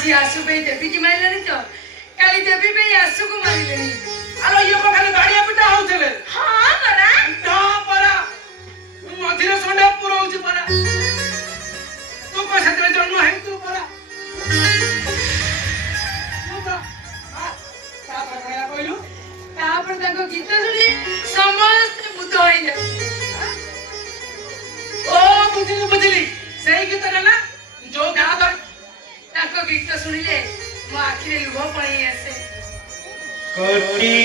आज आसु पे देवी की मारले तो काली देवी पे आसु को मारले आलो ये को खाली गाड़िया पिटा होतले हां परा परा मधिर संडा पुरो होची परा तू को सतरे जन्म है तू परा तू तो ता परा कहलु तापर ताको गीत सुनी समस्त बुद्ध होई जा ओ बुझली सही गीत ना जो गा दर ताको गीत सुनिले मो आखिरे लुह पळी आसे कोटि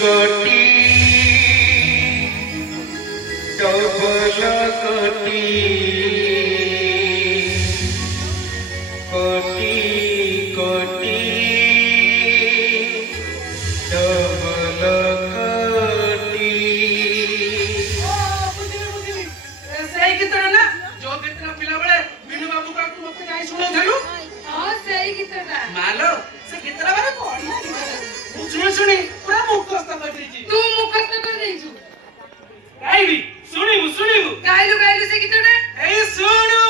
कोटि डबल कोटि कोटि कोटि डबल कोटि ओ बुझली सही गीत ना जो गीत ना पिला बळे बिनु बाबू का तू मते गाई सुनो थलु हां सही गीत ना मालो से गीत रा बारे कोड़ी सुनी पूरा मुखस्त कर दीजी तू मुखस्त कर देइछु गाइबी सुनिबु गाइलु से गीत ना ए सुनु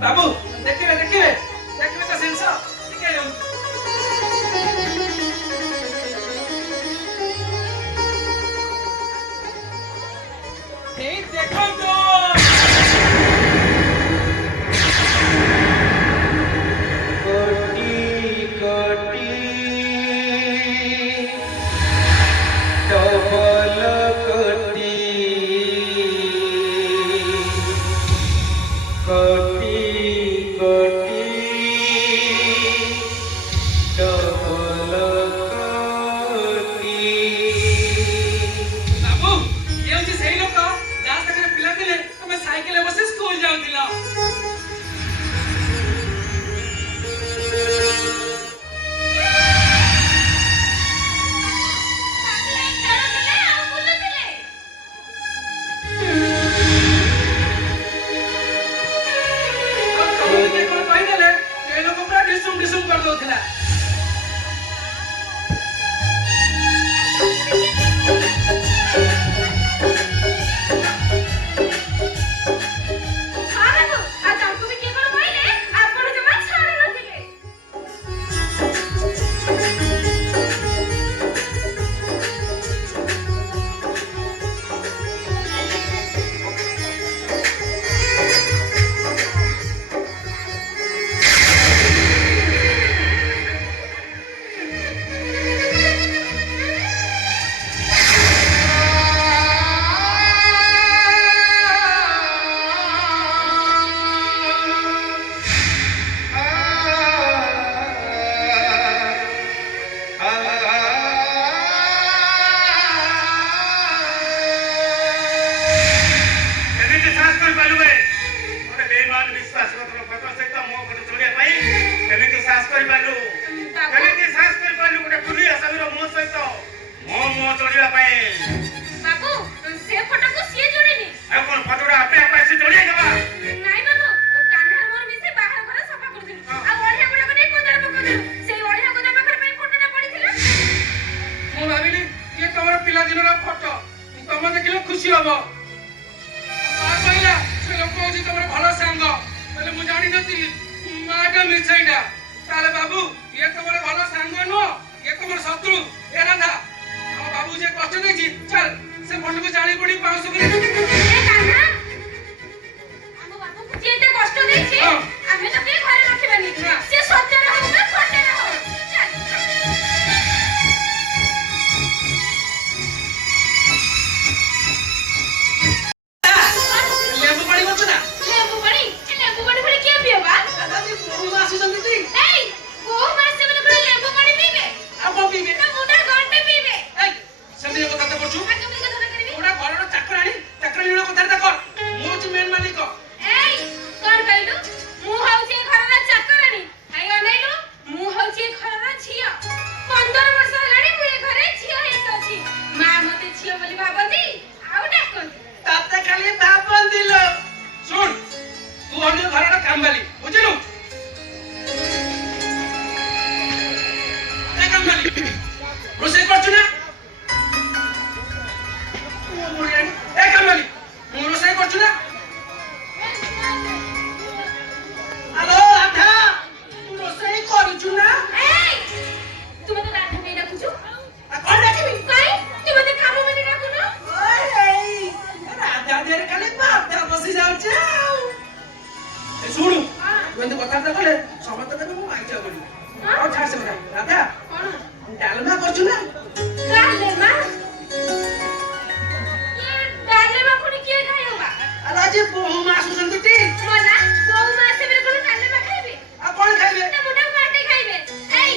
बाबू देखिए तो सेंसर खुशी हब माँ कहला से लोक हूँ तुम भल सांग बोले मुझे जानी नी माँ मिछईटा ताले बाबू ये तुम भल सांग नुह ये तुम शत्रु ए राधा हम बाबू जे कष्ट देछि चल से बंड को जानी पड़ी 500 ए कान्हा हम बाबू को जेते कष्ट देछि हमें तो के घरे रखिबानी से सत्य रहो ना खोटे रहो लेबू पानी बचो ना लेबू पानी पड़ी के पियबा दादाजी बहु आसी जल्दी ती एई को मासे बले बले लेबू पानी पीबे अब पीबे ना मुडा गंटे पीबे एई सेमने को कथा करछु आ केमने कथा करबी ओडा घरर चाकराणी नो कथा देखो मु च मेन मालिक एई कोन कहलु मु हउची घरर चाकराणी आइ अनैलु मु हउची घरर छिया 15 वर्ष हलाणी मु ए घरे छिया हेत अछि मां मते छिया बोली भाबती आउ डाकन ताते खाली भाबन दिलो सुन तू अन्य घरर कामबाली बुझिलु ए कामबाली रोसे करछु ना ए कामबाली मु रोसे करछु ना हेलो राधा तू रोसे करछु ना एई तुम तो राधा नहीं डाकुछु आ कोन डाकिबी काई तुम तो काम में नहीं डाकुनो ओए राधा देर खाली बात बसी जाउ छाउ ए सुनु तुम तो कथा कले समस्त के मु आइचा बोली और छाड़ से बता राधा कोन डालमा करछु ना डाले मां ये डाले मां कोनी के खाइबा अलाजे बहु मास सुनते ती मला बहु मासे बेले कोन डाले मां खाइबे आ कोन खाइबे ना मुडा माटे खाइबे एई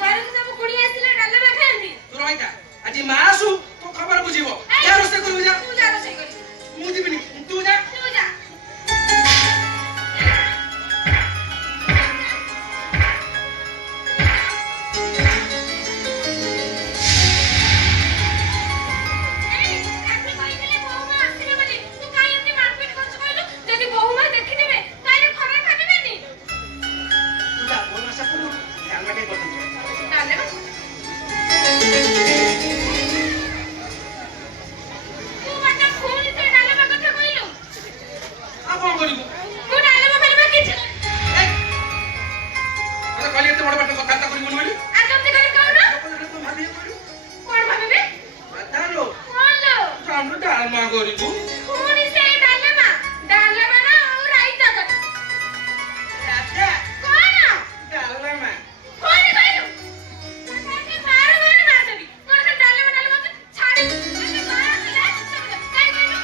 घर को सब कुड़ी आसिले डाले मां खाइंदी तू रहिता আজি मासु तो खबर बुझिबो या रोसे करबो जा तू जा रोसे करी मु दिबिनी तू जा तू जा एई काकी कहिले बहु मां आसिले बोली तू काई एते मारपीट करछ कहलु जदी बहु मां देखि देबे ताले खरा खाबिबेनी तू जा बोल आशा करू डालमा के करतु डाले मां तू मत खून से डाले मां कथा कहलु आ कोन करिबो तू डाले मां खाली बाकी छ ए अरे काली एते बड़ बड़ कथा ता करिबो नली आ जल्दी करी कहू ना तो भाबी करू कोन भाबिबे राधा लो कोन लो हम डालमा करिबो खून से डाले मां ना और राइता कर राधा कोन डालमा कोन कहलु ताके बार मार देबी कोन से डाले मां छाड़ी ताके मार देला काई कहलु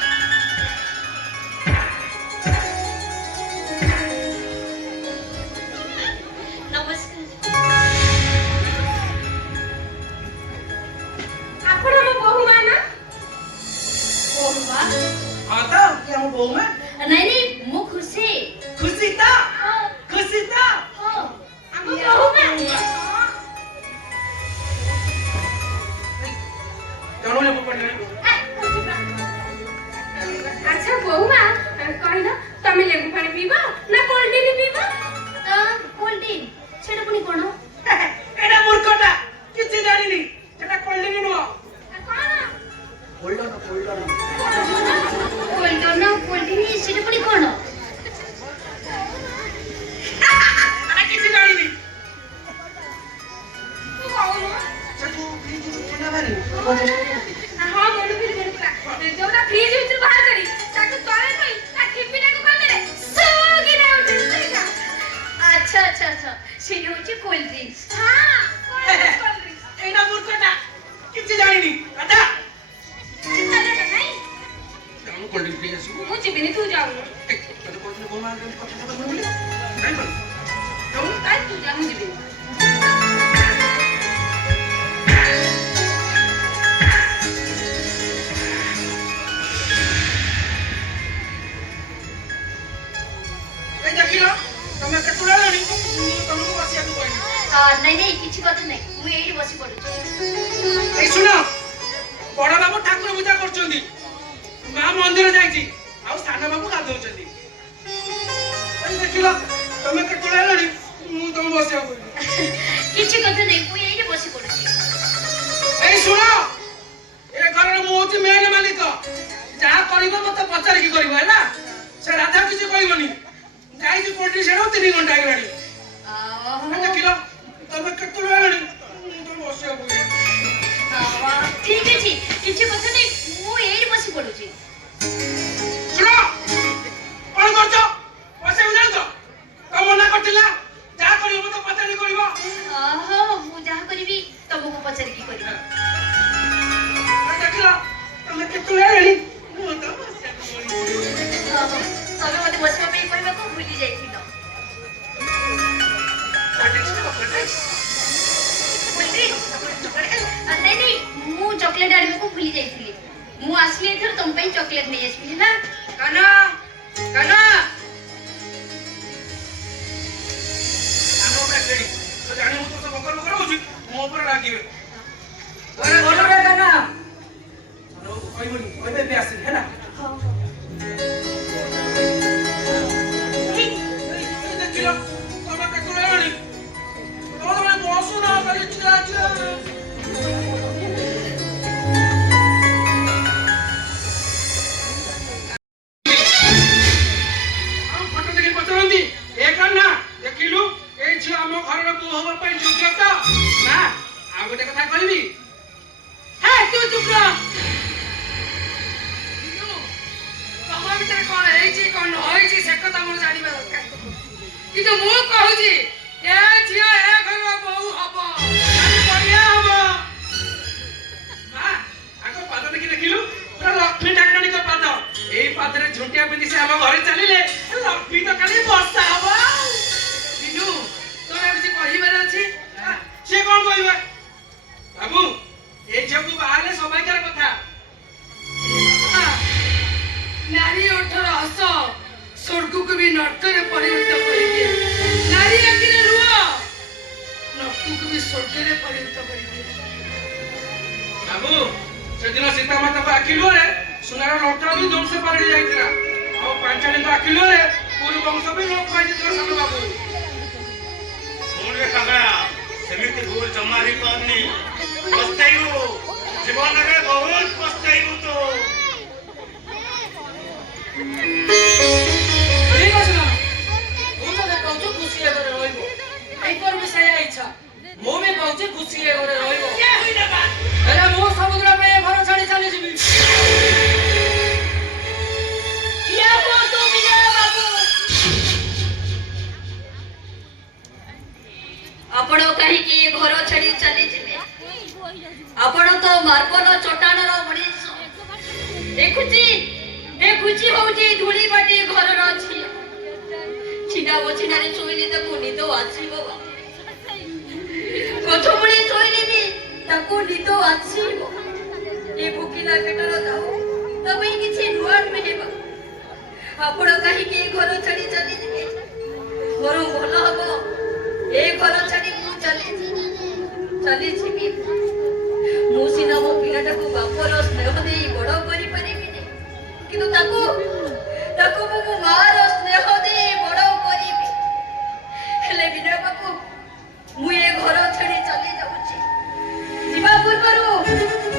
नमस्कार आपण हम बहु मां ना बहु मां हां ता कि हम बहु में नहीं मु खुशी खुशी ता हां खुशी ता हां हम बहु मां जानो ले पकड़ अच्छा बहु मां कहि ना तमे लेबू पानी पीबा ना कोल्ड ड्रिंक पीबा कोल्ड ड्रिंक छेड़ा पुनी कोन एडा मूर्खटा किछि जानिनी सेटा कोल्ड ड्रिंक नुह कोल्ड ना कोल्ड ड्रिंक छेड़ा पुनी कोन आ किछि जानिनी तू कहू सेटू फ्रिज ठंडा बारी हां बोलू फिर बोलू जोटा फ्रिज भीतर बाहर करी ताको तळे कई ता टिपिटा को कर दे सोगी ना उठेगा अच्छा अच्छा अच्छा से होची कोल्ड ड्रिंक्स हां कोल्ड ड्रिंक्स एडा मूर्खटा किछि जानिनी राधा चले नहीं हम कोल्ड ड्रिंक पी आसु मु जीबिनी तू जाऊ तो कोन बोमा कथा कथा बोली काई बोल जाऊ काय तू जा मु जीबिनी ए देखिलो तमे कटुला लेनी तुमको बसिया को कहनी नहीं किसी कथा नहीं मु एही बसी पडुची ए सुनो बड़ बाबू ठाकुर पूजा करछोंदी मां मंदिर जाईची आ साना बाबू गाधौचंदी ए देखिलो तमे कटुला लेनी तुम बसिया को किसी कथा नहीं मु एही बसी पडुची ए सुनो ए घर मु होची मेन मालिक ପର୍ଯ୍ୟନ୍ତ ମତେ ପଚାରିକି କରିବ ହେଲା। ସେ ରାଧା କିଛି କହିବନି। ଯାଇଛି କୋର୍ଟ ସେଠୁ 3 ଘଣ୍ଟା ହେଇଗଲାଣି। ଦେଖିଲ ତମେ କେତେବେଳେ ହେଲାଣି ତମେ ବସିବାକୁ ଠିକ ଅଛି କିଛି କଥା ନାହିଁ ମୁଁ ଏଇଠି ବସି ପଡୁଛି। ଶୁଣ କଣ କରୁଛ ବସିବାକୁ ଯାଉଛ ତମ ମନା କରିଥିଲା ଯାହା କରିବ ମତେ ପଚାରି କରିବ। ମୁଁ ଯାହା କରିବି ତମକୁ ପଚାରିକି କରିବି। ଦେଖିଲ ତମେ କେତେବେଳେ ହେଲାଣି ମୁଁ ତ ତମେ ମତେ ବସିବା ପାଇଁ କହିବାକୁ ଭୁଲି ଯାଇଥିଲ। ନାଇଁ ମୁଁ ଚକୋଲେଟ ଆଣିବାକୁ ଭୁଲି ଯାଇଥିଲି। ମୁଁ ଆସିଲି ଏଥର ତମ ପାଇଁ ଚକୋଲେଟ ନେଇ ଆସିବି ହେଲା। କାନା କାନା ଜାଣି ମୁଁ ତ ବକର ବକର ହଉଛି ମୋ ଉପରେ ରାଗିବେ। କହିବନି କହିବେ ଏବେ ଆସିବି ହେଲା। ଦେଖିଲ ତମେ କେତେବେଳେ ହେଲାଣି ତମେ ବସୁନ ଖାଲି ଛିଡ଼ା ଛିଡ଼ା। ଫଟୋ ଦେଖି ପଚାରନ୍ତି ଏ କାନ୍ନା ଦେଖିଲୁ ଏଇ ଝିଅ ଆମ ଘରର ବୋହୂ ହବା ପାଇଁ ଯୋଗ୍ୟ ତ ନା। ଆଉ ଗୋଟେ କଥା କହିବି ହେ ତୁ ଚୁପ ରହ। ତମ ଭିତରେ କଣ ହେଇଛି କଣ ନ ହେଇଛି ସେ କଥା ମୋର ଜାଣିବା ଦରକାର। କିନ୍ତୁ ମୁଁ କହୁଛି ଏ ଝିଅ ଏ ଘରର ବୋହୂ ହବ ବଢିଆ ହବ। ମା ଆଗ ପାଦ ଦେଖି ଦେଖିଲୁ ପୁରା ଲକ୍ଷ୍ମୀ ଠାକୁରାଣୀଙ୍କ ପାଦ। ଏଇ ପାଦରେ ଝୁଣ୍ଟିଆ ପିନ୍ଧି ସେ ଆମ ଘରେ ଚାଲିଲେ ଲକ୍ଷ୍ମୀ ତ ଖାଲି ବର୍ଷା ହବ। ବିନୁ ତୋର କିଛି କହିବାର ଅଛି ସିଏ କଣ କହିବା ବାବୁ ଏଇ ଝିଅକୁ ବାହାହେଲେ ସୌଭାଗ୍ୟର କଥା। ନାରୀ ଓଠର ହସ ସ୍ୱର୍ଗକୁ ବି ନର୍କରେ ପରିଣତ କରିଦିଏ। ନାରୀ ଆଖିରେ ଲୁହ ନର୍କକୁ ବି ସ୍ୱର୍ଗରେ ପରିଣତ କରିଦିଏ। ବାବୁ ସେଦିନ ସୀତାମାତାଙ୍କ ଆଖି ଲୁହରେ ସୁନାର ଲଙ୍କା ବି ଧ୍ୱଂସ ପାଲଟି ଯାଇଥିଲା। ଆଉ ପାଞ୍ଚାଳିଙ୍କ ଆଖି ଲୁହରେ ପୁରୁ ବଂଶ ବି ଲୋପ ପାଇଯାଇଥିଲା ସାନ ବାବୁ। ଶୁଣରେ କାକା ସେମିତି ଭୁଲ ଜମା ହେଇପାରୁନି। ପସ୍ତେଇବୁ ଜୀବନରେ ବହୁତ ପସ୍ତେଇବୁ ତୁ। ଠିକ ଅଛି ନା ମୁଁ ତତେ କହୁଛୁ ଖୁସି ଏ ଘରେ ରହିବ। ଏଇପର ବି ସେଇଆ ଇଚ୍ଛା ମୁଁ ବି କହୁଛି ଖୁସି ଏ ଘରେ ରହିବ। ହେଲେ ମୁଁ ସମୁଦ୍ର ପାଇଁ ଏ ଘର ଛାଡି ଚାଲିଯିବି। ଆପଣ କାହିଁକି ଏ ଘର ଛାଡି ଚାଲିଯିବେ? ଆପଣ ତ ମାର୍ବଲ ଚଟାଣର ମଣିଷ। ଦେଖୁଛି ହଉଛି ଧୂଳି ମାଟି ଘରର ଝିଅ। ଛିନା ବଛିନାରେ ଶୋଇଲେ ତାକୁ ନିଦ ଆସିବ। ଗଛମୂଳେ ଶୋଇଲେ ବି ତାକୁ ନିଦ ଆସିବ। ଏ ଭୋକିଲା ପେଟର ଦାଉ ତା ପାଇଁ କିଛି ନୂଆ ନୁହେଁ। ଆପଣ କାହିଁକି ଏ ଘର ଛାଡି ଚାଲିଯିବେ? ମୋର ଭଲ ହବ ଏ ଘର ଛାଡି ମୁଁ ଚାଲିଯିବି। ମୁଁ ସିନା ମୋ ପିଲାଟାକୁ ବାପର ସ୍ନେହ ଦେଇ ବଡ କରିପାରିବିନି କିନ୍ତୁ ତାକୁ ମୁଁ ମୋ ମାର ସ୍ନେହ ଦେଇ ବଡ କରିବି। ହେଲେ ବିନୟ ବାବୁ ମୁଁ ଏ ଘର ଛାଡି ଚାଲି ଯାଉଛି। ଯିବା ପୂର୍ବରୁ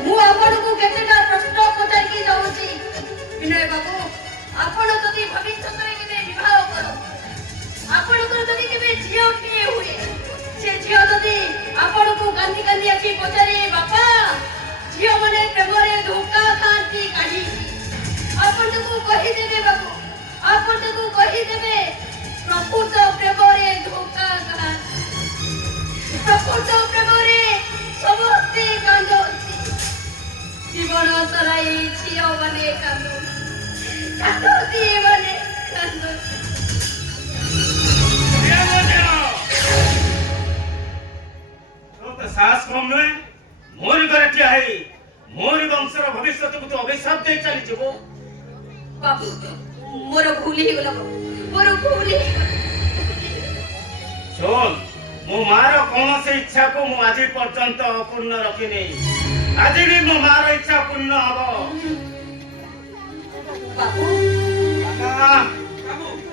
ମୁଁ ଆପଣଙ୍କୁ କେତେଟା ପ୍ରଶ୍ନ ପଚାରିକି ଯାଉଛି। ବିନୟ ବାବୁ ଆପଣ ଯଦି ଭବିଷ୍ୟତରେ କେବେ ବିବାହ କରନ୍ତି ଆପଣଙ୍କର ଯଦି କେବେ ଝିଅଟିଏ ହୁଏ ସେ ଝିଅ ଯଦି ଆପଣଙ୍କୁ କାନ୍ଦି କାନ୍ଦି ଆସି ପଚାରେ ବାପା ଝିଅ ମାନେ ପ୍ରେମରେ ଧୋକା ଖାଆନ୍ତି କାହିଁକି ଆପଣ ତାକୁ କହିଦେବେ ବାବୁ ଆପଣ ତାକୁ କହିଦେବେ ପ୍ରକୃତ ପ୍ରେମରେ ଧୋକା ଖାଆନ୍ତି। ପ୍ରକୃତ ପ୍ରେମରେ ସମସ୍ତେ କାନ୍ଦନ୍ତି। ଜୀବନ ସାରା ଏଇ ଝିଅ ମାନେ କାନ୍ଦନ୍ତି ମାନେ କାନ୍ଦନ୍ତି। ସାହସ କମ ନୁହେଁ ମୋରି ଘରେ ଠିଆ ହେଇ ମୋରି ବଂଶର ଭବିଷ୍ୟତକୁ ତୁ ଅଭିଶାପ ଦେଇ ଚାଲିଯିବୁ। ବାବୁ ମୋର ଭୁଲ ହେଇଗଲା ବାବୁ ମୋର ଭୁଲ ହେଇଗଲା। ଶୁଣ ମୋ ମାର କୌଣସି ଇଚ୍ଛାକୁ ମୁଁ ଆଜି ପର୍ଯ୍ୟନ୍ତ ଅପୂର୍ଣ୍ଣ ରଖିନି। ଆଜି ବି ମୋ ମାର ଇଚ୍ଛା ପୂର୍ଣ୍ଣ ହବ। ବାବୁ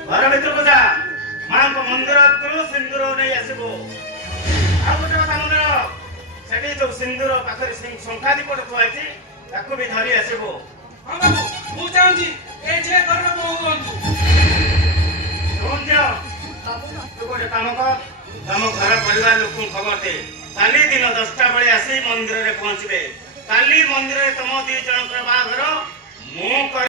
ଘର ଭିତରକୁ ଯା ମାଙ୍କ ମନ୍ଦିରରୁ ସିନ୍ଦୁର ନେଇ ଆସିବୁ। ଆଉ ଗୋଟେ କଥା ମନେ ରଖ ସେଠି ଯୋଉ ସିନ୍ଦୁର ପାଖରେ ଶଙ୍ଖା ଦୀପଟେ ଥୁଆ ହେଇଛି ତାକୁ ବି ଧରି ଆସିବୁ। ହଁ ବାବୁ ମୁଁ ଯାଉଛି। ଚାହୁଁଛି ଏ ଝିଅ ଘରର ବୋହୂ ହୁଅନ୍ତୁ। ଶୁଣ ଝିଅ, ତୁ ଗୋଟେ କାମ କର, ତମ ଘର ପରିବାର ଲୋକଙ୍କୁ ଖବର ଦେ। କାଲି ଦିନ 10ଟା ବେଳେ ଆସି ମନ୍ଦିରରେ ପହଞ୍ଚିବେ। କାଲି ମନ୍ଦିରରେ ତମ 2 ଜଣଙ୍କର ବାହାଘର ମୁଁ କରି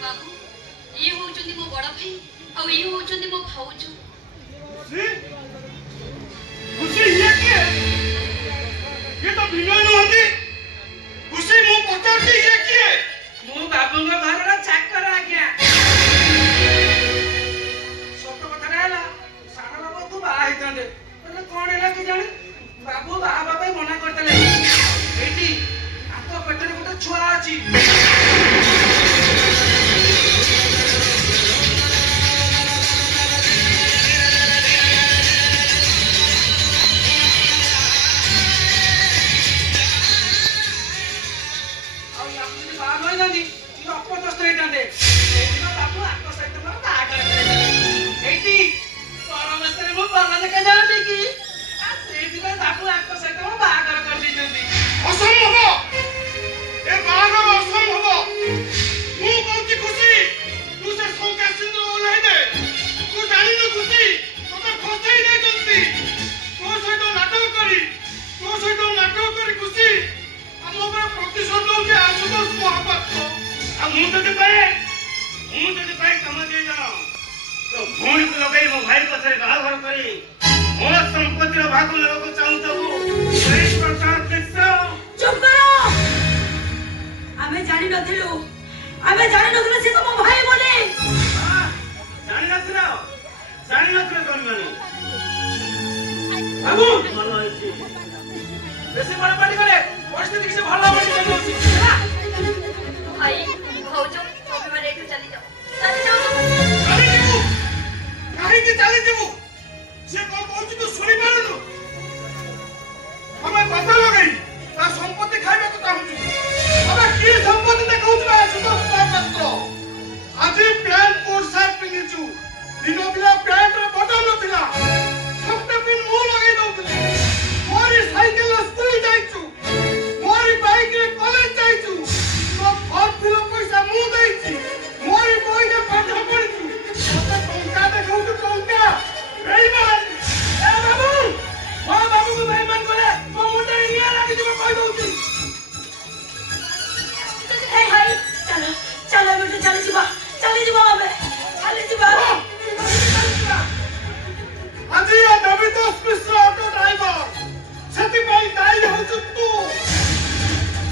ବାବୁ ଇଏ ହଉଛନ୍ତି ମୋ ବଡ ଭାଇ ଆଉ ଇଏ ହଉଛନ୍ତି ମୋ ଭାଉଜ। ଖୁସି ଇଏ କିଏ? ଇଏ ତ ବିନୟ ନୁହନ୍ତି। ଖୁସି ମୁଁ ପଚାରୁଛି ଇଏ କିଏ? ମୁଁ ବାବୁଙ୍କ ଘରର ଚାକର ଆଜ୍ଞା। ସତ କଥାଟା ହେଲା ସାନ ବାବୁ ତୁ ବାହା ହେଇଥାନ୍ତେ, ହେଲେ କଣ ହେଲା କେଜାଣି ବାବୁ ବାହା ହେବା ପାଇଁ ମନା କରିଦେଲେ। ଏଇଠି ଆଙ୍କ ପେଟରେ ଗୋଟେ ଛୁଆ ଅଛି। ଆଉ ୟାକୁ ଯଦି ବାହା ନ ହେଇଥାନ୍ତି ଇଏ ଅପଦସ୍ତ ହେଇଥାନ୍ତେ। ସେଇଦିନ ବାବୁ ଆଙ୍କ ସହିତ ମୋର ବାହାଘର କରେଇଦେଲେ। ଏଇଠି ପରମେଶ୍ୱର ମୁଁ ଭଲ ଦେଖାଯାଉନି କି? ଆଉ ସେଇଥିପାଇଁ ବାବୁ ଆଙ୍କ ସହିତ ମୋ ବାହାଘର କରିଦେଇଛନ୍ତି। ଅସମ୍ଭବ! ଏ ବାହାଘର ଅସମ୍ଭବ! ମୁଁ କହୁଛି ଖୁସି, ତୁ ସେ ଶଙ୍କା ସିନ୍ଦୁର ଓହ୍ଲାଇ ଦେ। ତୁ ଜାଣିନୁ ଖୁସି, ତତେ ଫସାଇ ଦେଇଛନ୍ତି। ତୋ ସହିତ ନାଟକ କରି ଖୁସି ଆମ ଉପରେ ପ୍ରତିଶୋଧ ନଉଛି ଆଶୁତୋଷ ମହାପାତ୍ର। ଆଉ ମୁଁ ଯଦି ପାଏ ତମ 2 ଜଣ ତ ଭଉଣୀକୁ ଲଗେଇ ମୋ ଭାଇ ପଛରେ ବାହାଘର କରି ମୋ ସମ୍ପତ୍ତିର ଭାଗ ନେବାକୁ ଚାହୁଁଛୁ। ସେଇ ପ୍ରକାର ଦୃଶ୍ୟ ଚୁପ କର। ଆମେ ଜାଣିନଥିଲୁ ସେ ତ ମୋ ଭାଇ ବୋଲି। ଜାଣିନଥିଲ ତମେମାନେ? ବାବୁ ଭଲ ହେଇଛି। ବେଶୀ ବଡ଼ ପାଟି କଲେ ପରିସ୍ଥିତି କିଛି ଭଲ ହବନି କହୁଛି। ଭାଇ ଭାଉଜ ତମେମାନେ ଏଠୁ ଚାଲିଯାଅ, ଚାଲିଯାଅ। ଚାଲିଯିବୁ? କାହିଁକି ଚାଲିଯିବୁ? ସେ କଣ କହୁଛି ତୁ ଶୁଣିପାରୁନୁ? ଆମେ କଥା ଲଗେଇ ତା ସମ୍ପତ୍ତି ଖାଇବାକୁ ଚାହୁଁଛୁ। ଆମେ କି ସମ୍ପତ୍ତି ଦେଖାଉଛୁ ଆଶୁତୋଷ ମହାପାତ୍ର? ଆଜି ପ୍ୟାଣ୍ଟ କୋଟ୍ ସାର୍ଟ ପିନ୍ଧିଛୁ, ଦିନ ଥିଲା ପ୍ୟାଣ୍ଟର ବଟନ ନଥିଲା। ସପ୍ତାହ ପିନ୍ ମୁଁ ଲଗେଇ ଦଉଥିଲି। ମୋରି ସାଇକେଲରେ ସ୍କୁଲ ଯାଇଛୁ, ମୋରି ବାଇକରେ କଲେଜ ଯାଇଛୁ। ତୋ ଫର୍ମ ଫିଲ୍ ପଇସା ମୁଁ ଦେଇଛି, ମୋରି ବହିରେ ପାଠ ପଢିଛୁ। ମତେ ଟଙ୍କା ଦେଖାଉଛୁ, ଟଙ୍କା? ବେଇମାନ! ଏ ବାବୁ, ମୋ ବାବୁକୁ ବେଇମାନ କଲେ ମୋ ମୁଣ୍ଡରେ ନିଆଁ ଲାଗିଯିବ କହିଦଉଛି। ଏ ଭାଇ ଚାଲ ଏବେଠୁ ଚାଲିଯିବା ଆମେ ଚାଲିଯିବା। ଆଜି ଏ ଦେବୀଦାସ ମିଶ୍ର ଅଟୋ ଡ୍ରାଇଭର, ସେଥିପାଇଁ ଦାୟୀ ହଉଛୁ ତୁ।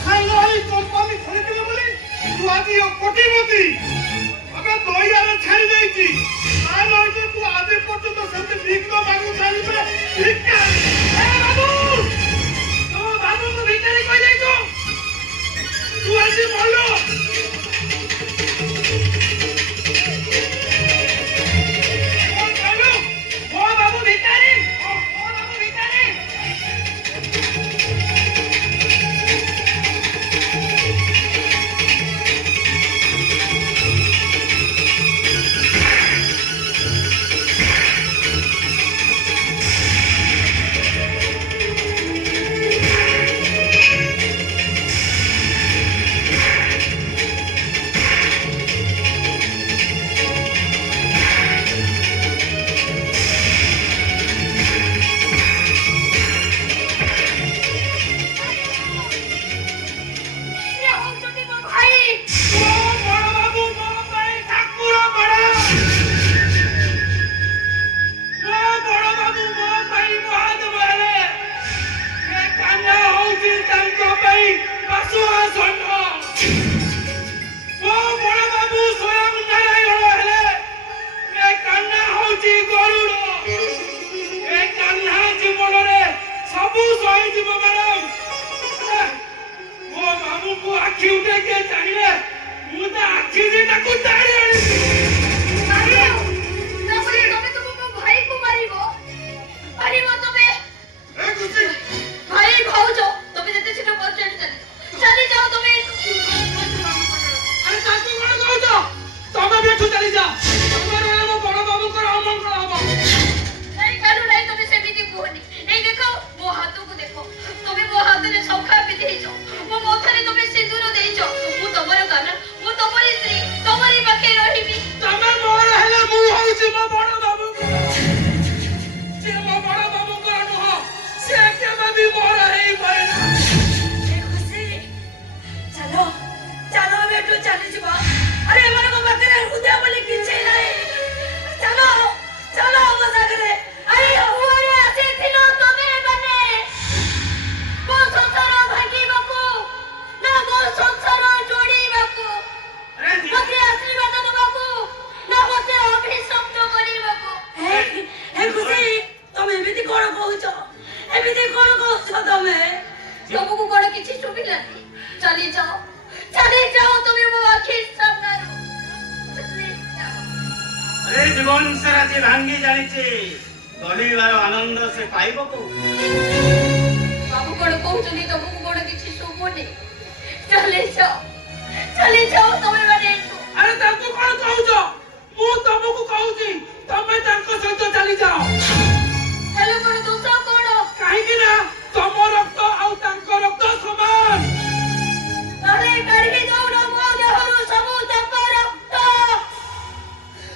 ସାଙ୍ଗ ହେଇ କମ୍ପାନୀ ଖୋଲିଥିଲେ ବୋଲି ତୁ ଆଜି କୋଟିପତି। ଆମେ ଦଇଆରେ ଛାଡ଼ି ଦେଇଛି। ତା ନହେଲେ ତୁ ଆଜି ପର୍ଯ୍ୟନ୍ତ ସେମିତି ଭିକ ମାଗୁ ଚାଲିବେ। ଭିକାରୀ! ଏ ବାବୁ, ତୋ ବାବୁଙ୍କୁ ଭିକାରୀ କହିଦେଇଛୁ। ତୁ ଆଜି ଭଲ ମୋ ବାବୁ ଭିକାରୀ। ତମେ ତମକୁ କଣ କିଛି ଶୁଭିଲାନି? ଚାଲି ଯାଅ ତମେ ମୋ ଆଖି ସାମ୍ନାରୁ ଚାଲି ଯାଅ। ଏ ଜୀବନ ସାରା ଯେ ଭାଙ୍ଗି ଜାଣିଛି ଗରିବାର ଆନନ୍ଦ ସେ ପାଇବ କୋଉ? ବାବୁ କଣ କହୁଛନ୍ତି? ତମକୁ କଣ କିଛି ଶୁଭୁନି? ଚାଲି ଯାଅ ତମେ ମାନେ ଏଠୁ। ଆରେ ତାଙ୍କୁ କଣ କହୁଛ? ମୁଁ ତମକୁ କହୁଛି ତମେ ତାଙ୍କ ସହିତ ଚାଲି ଯାଅ। ହେଲେ ମୋର ଦୋଷ କଣ? କାହିଁକି ନା ତମ ରକ୍ତ ଆଉ ତାଙ୍କ ରକ୍ତ ସମାନ। ଆରେ କାଢି ଦଉନ ମୋ ଦେହରୁ ସବୁ ତାଙ୍କ ରକ୍ତ।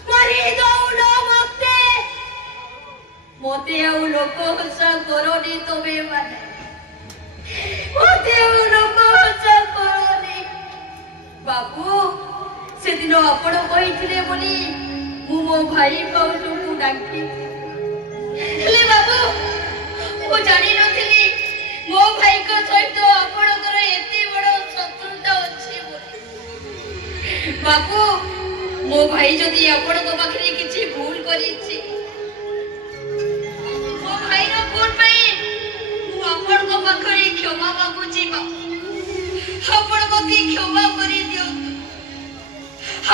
ମାରି ଦଉନ ମତେ ଆଉ ଲୋକ ହସା କରନି ତମେ ମାନେ। ମତେ ଆଉ ଲୋକ ହସା କରନି। ବାବୁ ସେଦିନ ଆପଣ କହିଥିଲେ ବୋଲି ମୁଁ ମୋ ଭାଇ ଭାଉଜଙ୍କୁ ଡାକି, ହେଲେ ବାବୁ ମୁଁ ଜାଣିନଥିଲି ମୋ ଭାଇଙ୍କ ସହିତ ଆପଣଙ୍କର ଏତେ ବଡ ଶତ୍ରୁତା ଅଛି ବୋଲି। ବାବୁ ମୋ ଭାଇ ଯଦି ଆପଣଙ୍କ ପାଖରେ କିଛି ଭୁଲ କରିଛି, ମୋ ଭାଇର ଭୁଲ ପାଇଁ ମୁଁ ଆପଣଙ୍କ ପାଖରେ କ୍ଷମା ମାଗୁଛି। ଆପଣ ମତେ କ୍ଷମା କରିଦିଅନ୍ତୁ।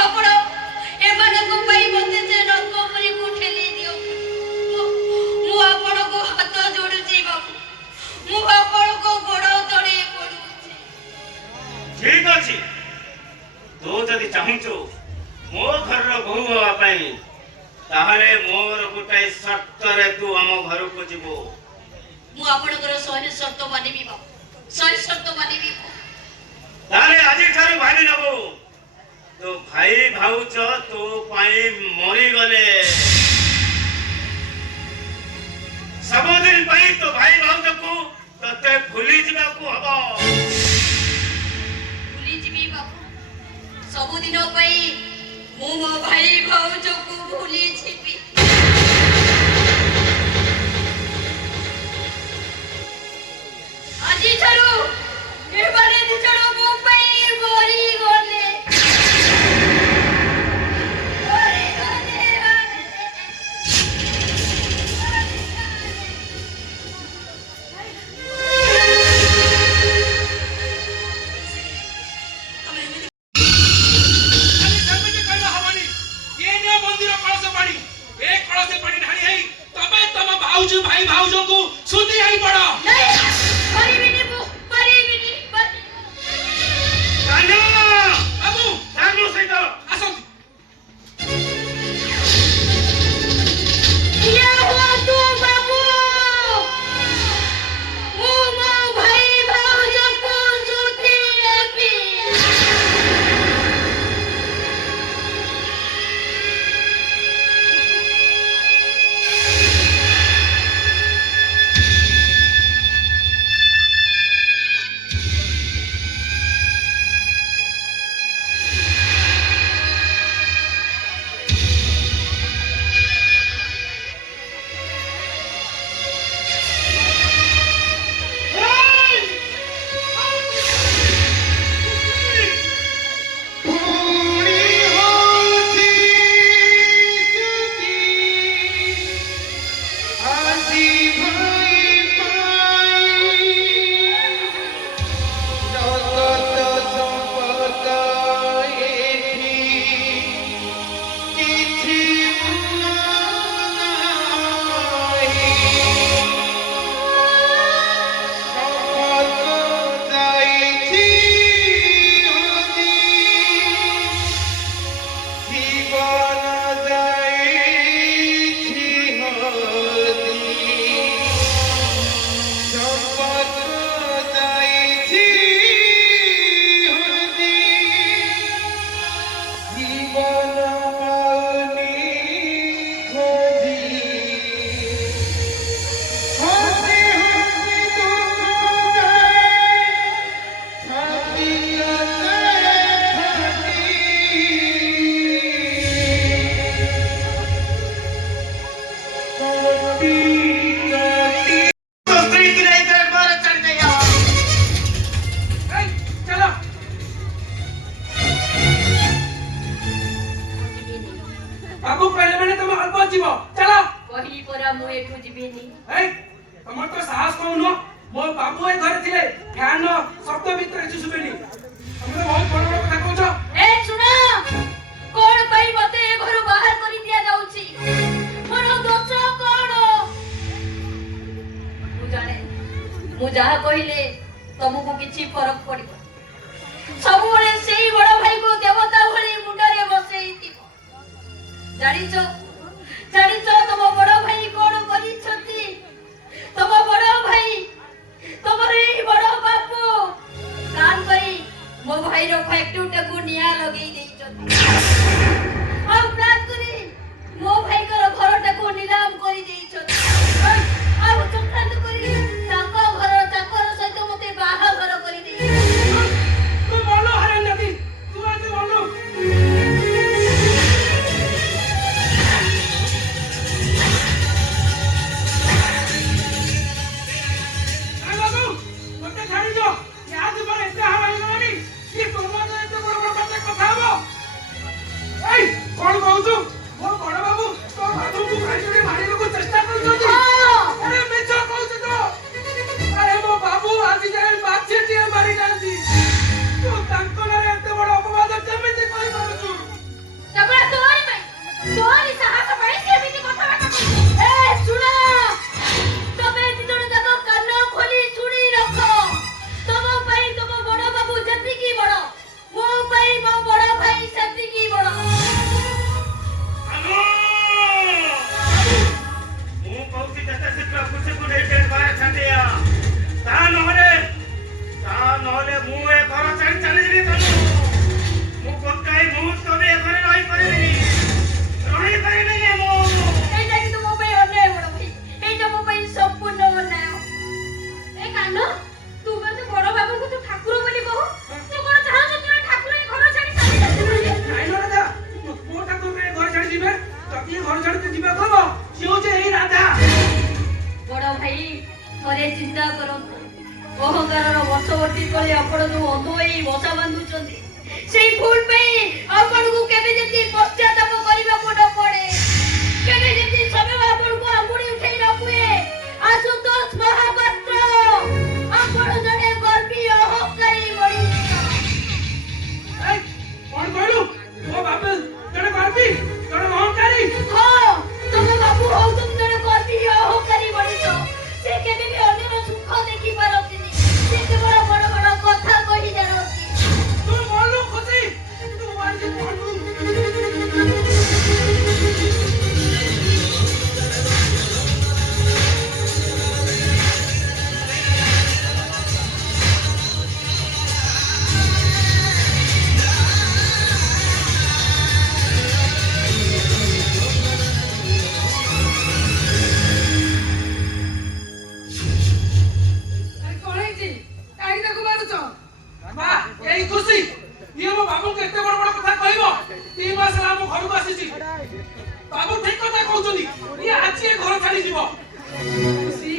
ଆପଣ ଏମାନଙ୍କ ପାଇଁ ମତେ ସେ ନର୍କପୁରୀକୁ ଠେଲି ଦିଅନ୍ତୁ। ମୁଁ ଆପଣଙ୍କୁ ହାତ ଯୋଡୁଛି ବାବୁ। ମୁଁ ଆପଣଙ୍କ ଗୋଡ ତଳେ ପଡୁଛି। ଠିକ ଅଛି, ତୁ ଯଦି ଚାହୁଁଛୁ ମୋ ଘରର ବୋହୂ ହବା ପାଇଁ, ତାହେଲେ ମୋର ଗୋଟାଏ ସର୍ତ୍ତରେ ତୁ ଆମ ଘରକୁ ଯିବୁ। ମୁଁ ଆପଣଙ୍କର 100 ସର୍ତ୍ତ ମାନିବି ବାବୁ, 100 ସର୍ତ୍ତ ମାନିବି। ତାହେଲେ ଆଜିଠାରୁ ଭାବି ନେବୁ ତୋ ଭାଇ ଭାଉଜ ତୋ ପାଇଁ ମରିଗଲେ। ସବୁଦିନ ପାଇଁ ତୋ ଭାଇ ଭାଉଜକୁ ତତେ ଭୁଲି ଯିବାକୁ ହବ। ଭୁଲିଯିବି ବାବୁ, ସବୁଦିନ ପାଇଁ ମୁଁ ମୋ ଭାଇ ଭାଉଜକୁ ଭୁଲିଯିବି। ଆଜିଠାରୁ ଏମାନେ ଦି ଜଣ ମୋ ପାଇଁ ମରିଗଲେ। ଭାଇ ଭାଉଜଙ୍କୁ ସୁଧି ହେଇ ପଡ। ବାବୁ ତାଙ୍କ ସହିତ ଆସନ୍ତୁ। बाबू पहले मैंने तुम अल्प जीव चलो कही परा मु एठू जिबिनी। ए तुम तो साहस कौन ମୋ ବାବୁ ଏ ଘରେ ଥିଲେ ଫ୍ୟାନ ଶବ୍ଦ ଭିତରେ କିଛି ଶୁଭେନି। ତମେ ବହୁତ ବଡ ବଡ କଥା କହୁଛ। ଏ ଶୁଣ, କଣ ପାଇଁ ମତେ ଏ ଘରୁ ବାହାର କରି ଦିଆଯାଉଛି? ମୋର ଦୋଷ କଣ? ମୁଁ ଜାଣେ, ମୁଁ ଯାହା କହିଲେ ତମକୁ କିଛି ଫରକ ପଡିବ। ସବୁବେଳେ ସେଇ ବଡ ଭାଇକୁ ଦେବତା ଭଳି ମୁଣ୍ଡରେ ବସେଇଥିବ। ଜାଣିଛ ଜାଣିଛ ତମ ବଡ ଭାଇ କଣ କରିଛନ୍ତି? ତମ ବଡ ଭାଇ, ତମର ଏଇ ବଡ ବାପୁ ପ୍ଲାନ୍ କରି ମୋ ଭାଇର ଫ୍ୟାକ୍ଟ୍ରିଟାକୁ ନିଆଁ ଲଗେଇ ଦେଇଛନ୍ତି। ଆଉ ପ୍ଲାନ୍ କରି ମୋ ଭାଇଙ୍କର ଘରଟାକୁ ନିଲାମ କରି ଦେଇଛନ୍ତି। ଆଉ ଚକ୍ରାନ୍ତ କରି ତାଙ୍କ ଘର ଚାକର ସହିତ ମତେ ବାହାଘର କରି ଦେଇଛନ୍ତି। ତୁ ଭଲ ହରାମଜାତି, ତୁ ଆଜି ଭଲ। କଣ କହୁଛୁ? ମୋ ବଡ ବାବୁ ତୋ ବାବୁଙ୍କୁ ଭାଇରେ ମାରିବାକୁ ଚେଷ୍ଟା କରୁଛନ୍ତି। ଆରେ ମିଛ କହୁଛୁ ତ? ଆରେ ମୋ ବାବୁ ଆଜି ଯାଏ ମାଛିଟିଏ ମାରିନାହାନ୍ତି। ତୁ ତାଙ୍କ ନାଁରେ ଏତେ ବଡ ଅପବାଦ କେମିତି କହିପାରୁଛୁ? କେବଳ ତୋରି ପାଇଁ, ତୋରି ସାହସ ପାଇଁ ସେ ଏମିତି କଥାବାର୍ତ୍ତା କରୁଛି। ଏ ଶୁଣ, ତମେ ଦି ଜଣ ଯାକ କାନ ଖୋଲି ଶୁଣି ରଖ। ତମ ପାଇଁ ତମ ବଡ ବାବୁ ଯେତିକି ବଡ, ମୋ ପାଇଁ ମୋ ବଡ ଭାଇ ସେତିକି ବଡ। ମୁଁ କହୁଛି ଯେତେ ଶୀଘ୍ର ଖୁସିକୁ ନେଇ ଘରେ ଛାଡ଼ିଆ, ତା ନହେଲେ ମୁଁ ଏ ଘର ଛାଡ଼ି ଚାଲିଯିବି। ମୁଁ ଗୋଟାଏ ମୁହୂର୍ତ୍ତ ବି ଏ ଘରେ ରହିପାରିବିନି ମୁଁ। এইটা কিন্তু ମୋ ପାଇଁ ଅନ୍ୟାୟ ବଡ ଭାଇ, এইটা ମୋ ପାଇଁ ସମ୍ପୂର୍ଣ୍ଣ ଅନ୍ୟାୟ। ଏ କାନ, ତୁ ବୋଧେ ବଡ ବାବୁଙ୍କୁ ତୁ ଠାକୁର ବୋଲି କହୁ। ତୁ କଣ ଚାହୁଁଛୁ ତୋର ଠାକୁର ଏ ଘର ଛାଡ଼ି ଚାଲିଯାନ୍ତୁ ବୋଲି? ନାଇଁ ନ ରାଧା, ମୋ ଠାକୁର ଏ ଘର ଛାଡ଼ି ଯିବେ। ଯଦି ଏ ଘର ଛାଡ଼ିକି ଯିବାକୁ ହବ, ସିଏ ହଉଛି ଏଇ ରାଧା। ବଡ ଭାଇ, ଥରେ ଚିନ୍ତା କରନ୍ତୁ। ଅହଙ୍କାରର ବର୍ଷବର୍ତ୍ତୀ ତଳେ ଆପଣ ଯୋଉ ଅନ୍ଧ ହେଇ ବସା ବାନ୍ଧୁଛନ୍ତି, ସେଇ ଭୁଲ ପାଇଁ ଆପଣଙ୍କୁ କେବେ ଯେମିତି ପଶ୍ଚାତାପ କରିବାକୁ ନ ପଡେ, କେବେ ଯେମିତି ସମୟ ଆପଣଙ୍କୁ ଆଙ୍ଗୁଳି ଉଠେଇ ନ କୁହେ। ଆଶୁତୋଷ ମହାପାତ୍ର, ଆପଣ ଜଣେ ଗର୍ବୀ ଅହଙ୍କାରୀ ମଣିଷ। କଣ କହିଲୁ? ମୋ ବାବୁ ଜଣେ ଗର୍ବୀ, ଜଣେ ଅହଙ୍କାରୀ। ହଁ, ତମ ବାବୁ ହଉଛନ୍ତି ଜଣେ ଗର୍ବୀ ଅହଙ୍କାରୀ ମଣିଷ। ସେ କେବେ ବି ଅନ୍ୟର ସୁଖ ଦେଖି ପାରନ୍ତିନି। ସେ କେବଳ ବଡ ବଡ କଥା କହି ଜାଣନ୍ତି। ତୁ ମନୁ ଖୁସି, ତୁ ଆଜି ମନୁ। କଣ ହେଇଛି? କାହିଁକି ତାକୁ ମାରୁଛ? ମା, ଏଇ ଖୁସି ଇଏ ମୋ ବାବୁଙ୍କୁ ଏତେ ବଡ ବଡ କଥା କହିବ? 3 ମାସ ହେଲା ଆମ ଘରକୁ ଆସିଛି। ବାବୁ ଠିକ କଥା କହୁଛନ୍ତି, ଇଏ ଆଜି ଏ ଘର ଛାଡି ଯିବ। ଖୁସି,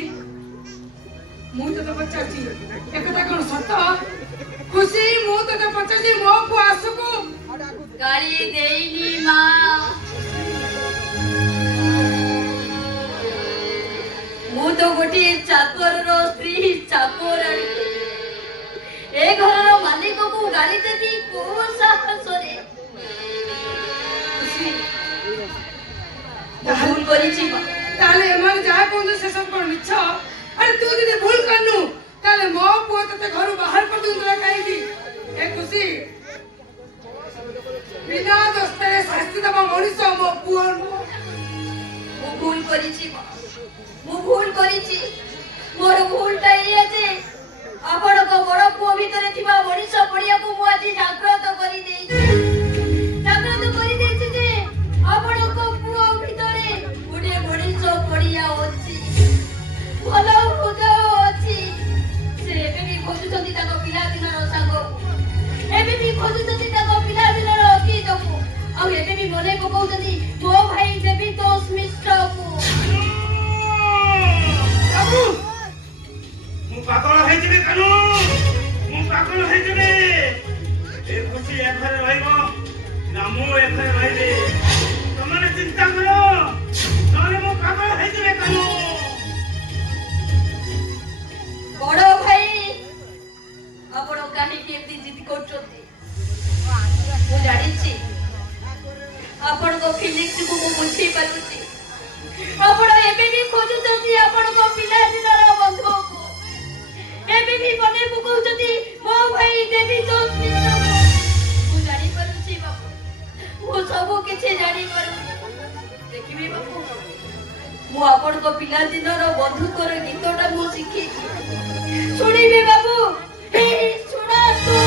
ମୁଁ ତତେ ପଚାରୁଛି, ଏକଥା କଣ ସତ? ଖୁସି, ମୁଁ ତତେ ପଚାରୁଛି, ମୋ ପୁଅ ଆସୁକୁ ଗାଳି ଦେଇନି ମା। ମୁଁ ତ ଗୋଟିଏ ଚାକରର ସ୍ତ୍ରୀ, ଚାକରାଣୀ। ଏ ଘରର ମାଲିକକୁ ଗାଳି ଦେବି କୋଉ ସାହସରେ? ଖୁସି, ଭୁଲ କରିଛି ମା। ତାହେଲେ ଏମାନେ ଯାହା କହୁଛନ୍ତି ସେ ସବୁ କଣ ମିଛ? ଆରେ ତୁ ଯଦି ଭୁଲ କରିନୁ, ତାହେଲେ ମୋ ପୁଅ ତତେ ଘରୁ ବାହାର କରିଦେଉଥିଲା କାହିଁକି? ଏ ଖୁସି, ବିନା ଦୋଷରେ ଶାସ୍ତି ଦେବା ମଣିଷ ମୋ ପୁଅ ନୁହଁ। ମୁଁ ଭୁଲ କରିଛି ମା, ମୁଁ ଭୁଲ କରିଛି। ମୋର ଭୁଲଟା ଏଇଆ ଯେ ଆପଣଙ୍କ ବଡ ପୁଅ ଭିତରେ ଥିବା ମଣିଷ ପଡ଼ିଆକୁ ମୁଁ ଆଜି ଜାଗ୍ରତ କରିଦେଇଛି। ଜାଗ୍ରତ କରିଦେଇଛି ଯେ ଆପଣଙ୍କ ପୁଅ ଭିତରେ ଗୋଟିଏ ମଣିଷ ପଡ଼ିଆ ଅଛି, ଭଲ ହୃଦୟ ଅଛି। ସେ ଏବେ ବି ଖୋଜୁଛନ୍ତି ତାଙ୍କ ପିଲାଦିନର ସାଙ୍ଗକୁ, ଏବେ ବି ଖୋଜୁଛନ୍ତି ତାଙ୍କ ପିଲାଦିନର ଅତୀତକୁ, ଆଉ ଏବେ ବି ମନେ ପକାଉଛନ୍ତି ମୋ ଭାଇ ଦେବୀତୋଷ ମିଶ୍ରକୁ। ମୁଁ ପାଗଳ ହେଇଯିବି କାନୁ, ମୁଁ ପାଗଳ ହେଇଯିବି। ଏ ଖୁସି ଏ ଘରେ ରହିବ ନା ମୁଁ ଏ ଘରେ ରହିବି? ତମେ ଚିନ୍ତା କର, ନହେଲେ ମୁଁ ପାଗଳ ହେଇଯିବି କାନୁ। ବଡ ଖୋଜୁଛନ୍ତି ଆପଣଙ୍କ ପିଲାଦିନର ବନ୍ଧୁକୁ। ଏବେ ବି ମନେ ପକାଉଛନ୍ତି ମୋ ଭାଇ ଦେବୀ ଦୋଷ ମିଶ୍ରକୁ। ମୁଁ ଜାଣିପାରୁଛି ବାପୁ, ମୁଁ ସବୁ କିଛି ଜାଣିପାରୁଛି। ଦେଖିବି ବାପୁ, ମୁଁ ଆପଣଙ୍କ ପିଲାଦିନର ବନ୍ଧୁଙ୍କର ଗୀତଟା ମୁଁ ଶିଖିଛି। ଶୁଣିବି ବାବୁ, ହେଇ ଶୁଣନ୍ତୁ।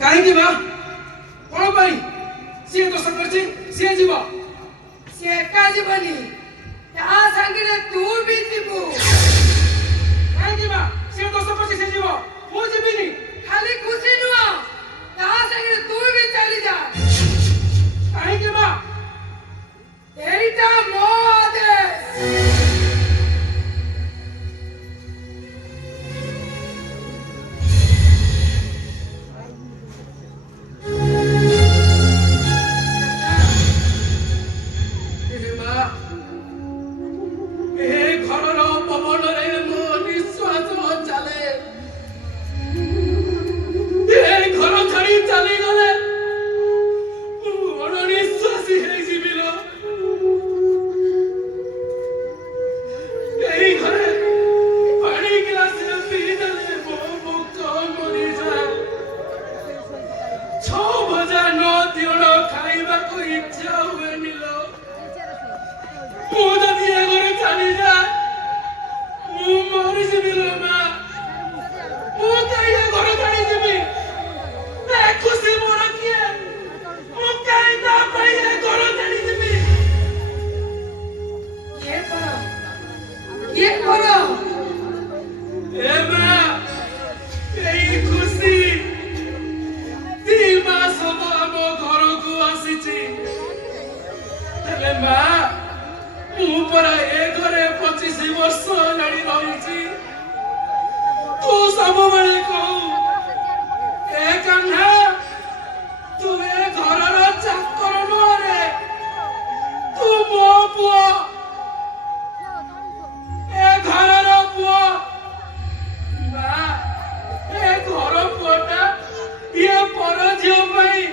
କାହିଁକି ମା? କଣ ପାଇଁ? ସିଏ ଦୋଷ କରିଛି, ସିଏ ଯିବ। ସେ ଏକା ଯିବନି, ତା ସାଙ୍ଗରେ ତୁ ବି ଯିବୁ। କାହିଁକି ମା? ସିଏ ଦୋଷ କରିଛି, ସିଏ ଯିବ, ମୁଁ ଯିବିନି। ଖାଲି ଖୁସି ନୁହଁ, ତା ସାଙ୍ଗରେ ତୁ ବି ଚାଲି ଯା। କାହିଁକି ମା? ଏଇଟା ମୋ ଆଦେଶ। ଏ ଖାଇବାକୁ ଇଚ୍ଛା ହୁଏନି ଲୋ। ମୁଁ ଯଦି ଏ ଘରେ ଚାଲିଯାଏ ମୁଁ ମରିଯିବି ଲୋ ମା। ମୁଁ କାହିଁ ଏ ଘର ଛାଡ଼ିଯିବି? ଏ ଖୁସି ମୋର କିଏ? ମୁଁ କାହିଁ ତା ପାଇଁ ଏ ଘର ଛାଡ଼ିଯିବି? କିଏ କର ଏ ମା, ଏଇ ଖୁସି 3 ମାସ ହବ ଆମ ଘରକୁ ଆସିଛି। ହେଲେ ମା, ମୁଁ ପରା ଏ ଘରେ 25 ବର୍ଷ ହେଲାଣି ରହୁଛି। ତୁ ସବୁବେଳେ କହୁ ଏ କାହ୍ନା, ତୁ ଏ ଘରର ଚାକର ନୁହଁ ରେ, ତୁ ମୋ ପୁଅ, ଏ ଘରର ପୁଅ। ମା, ଏ ଘର ପୁଅଟା ଇଏ ପର ଝିଅ ପାଇଁ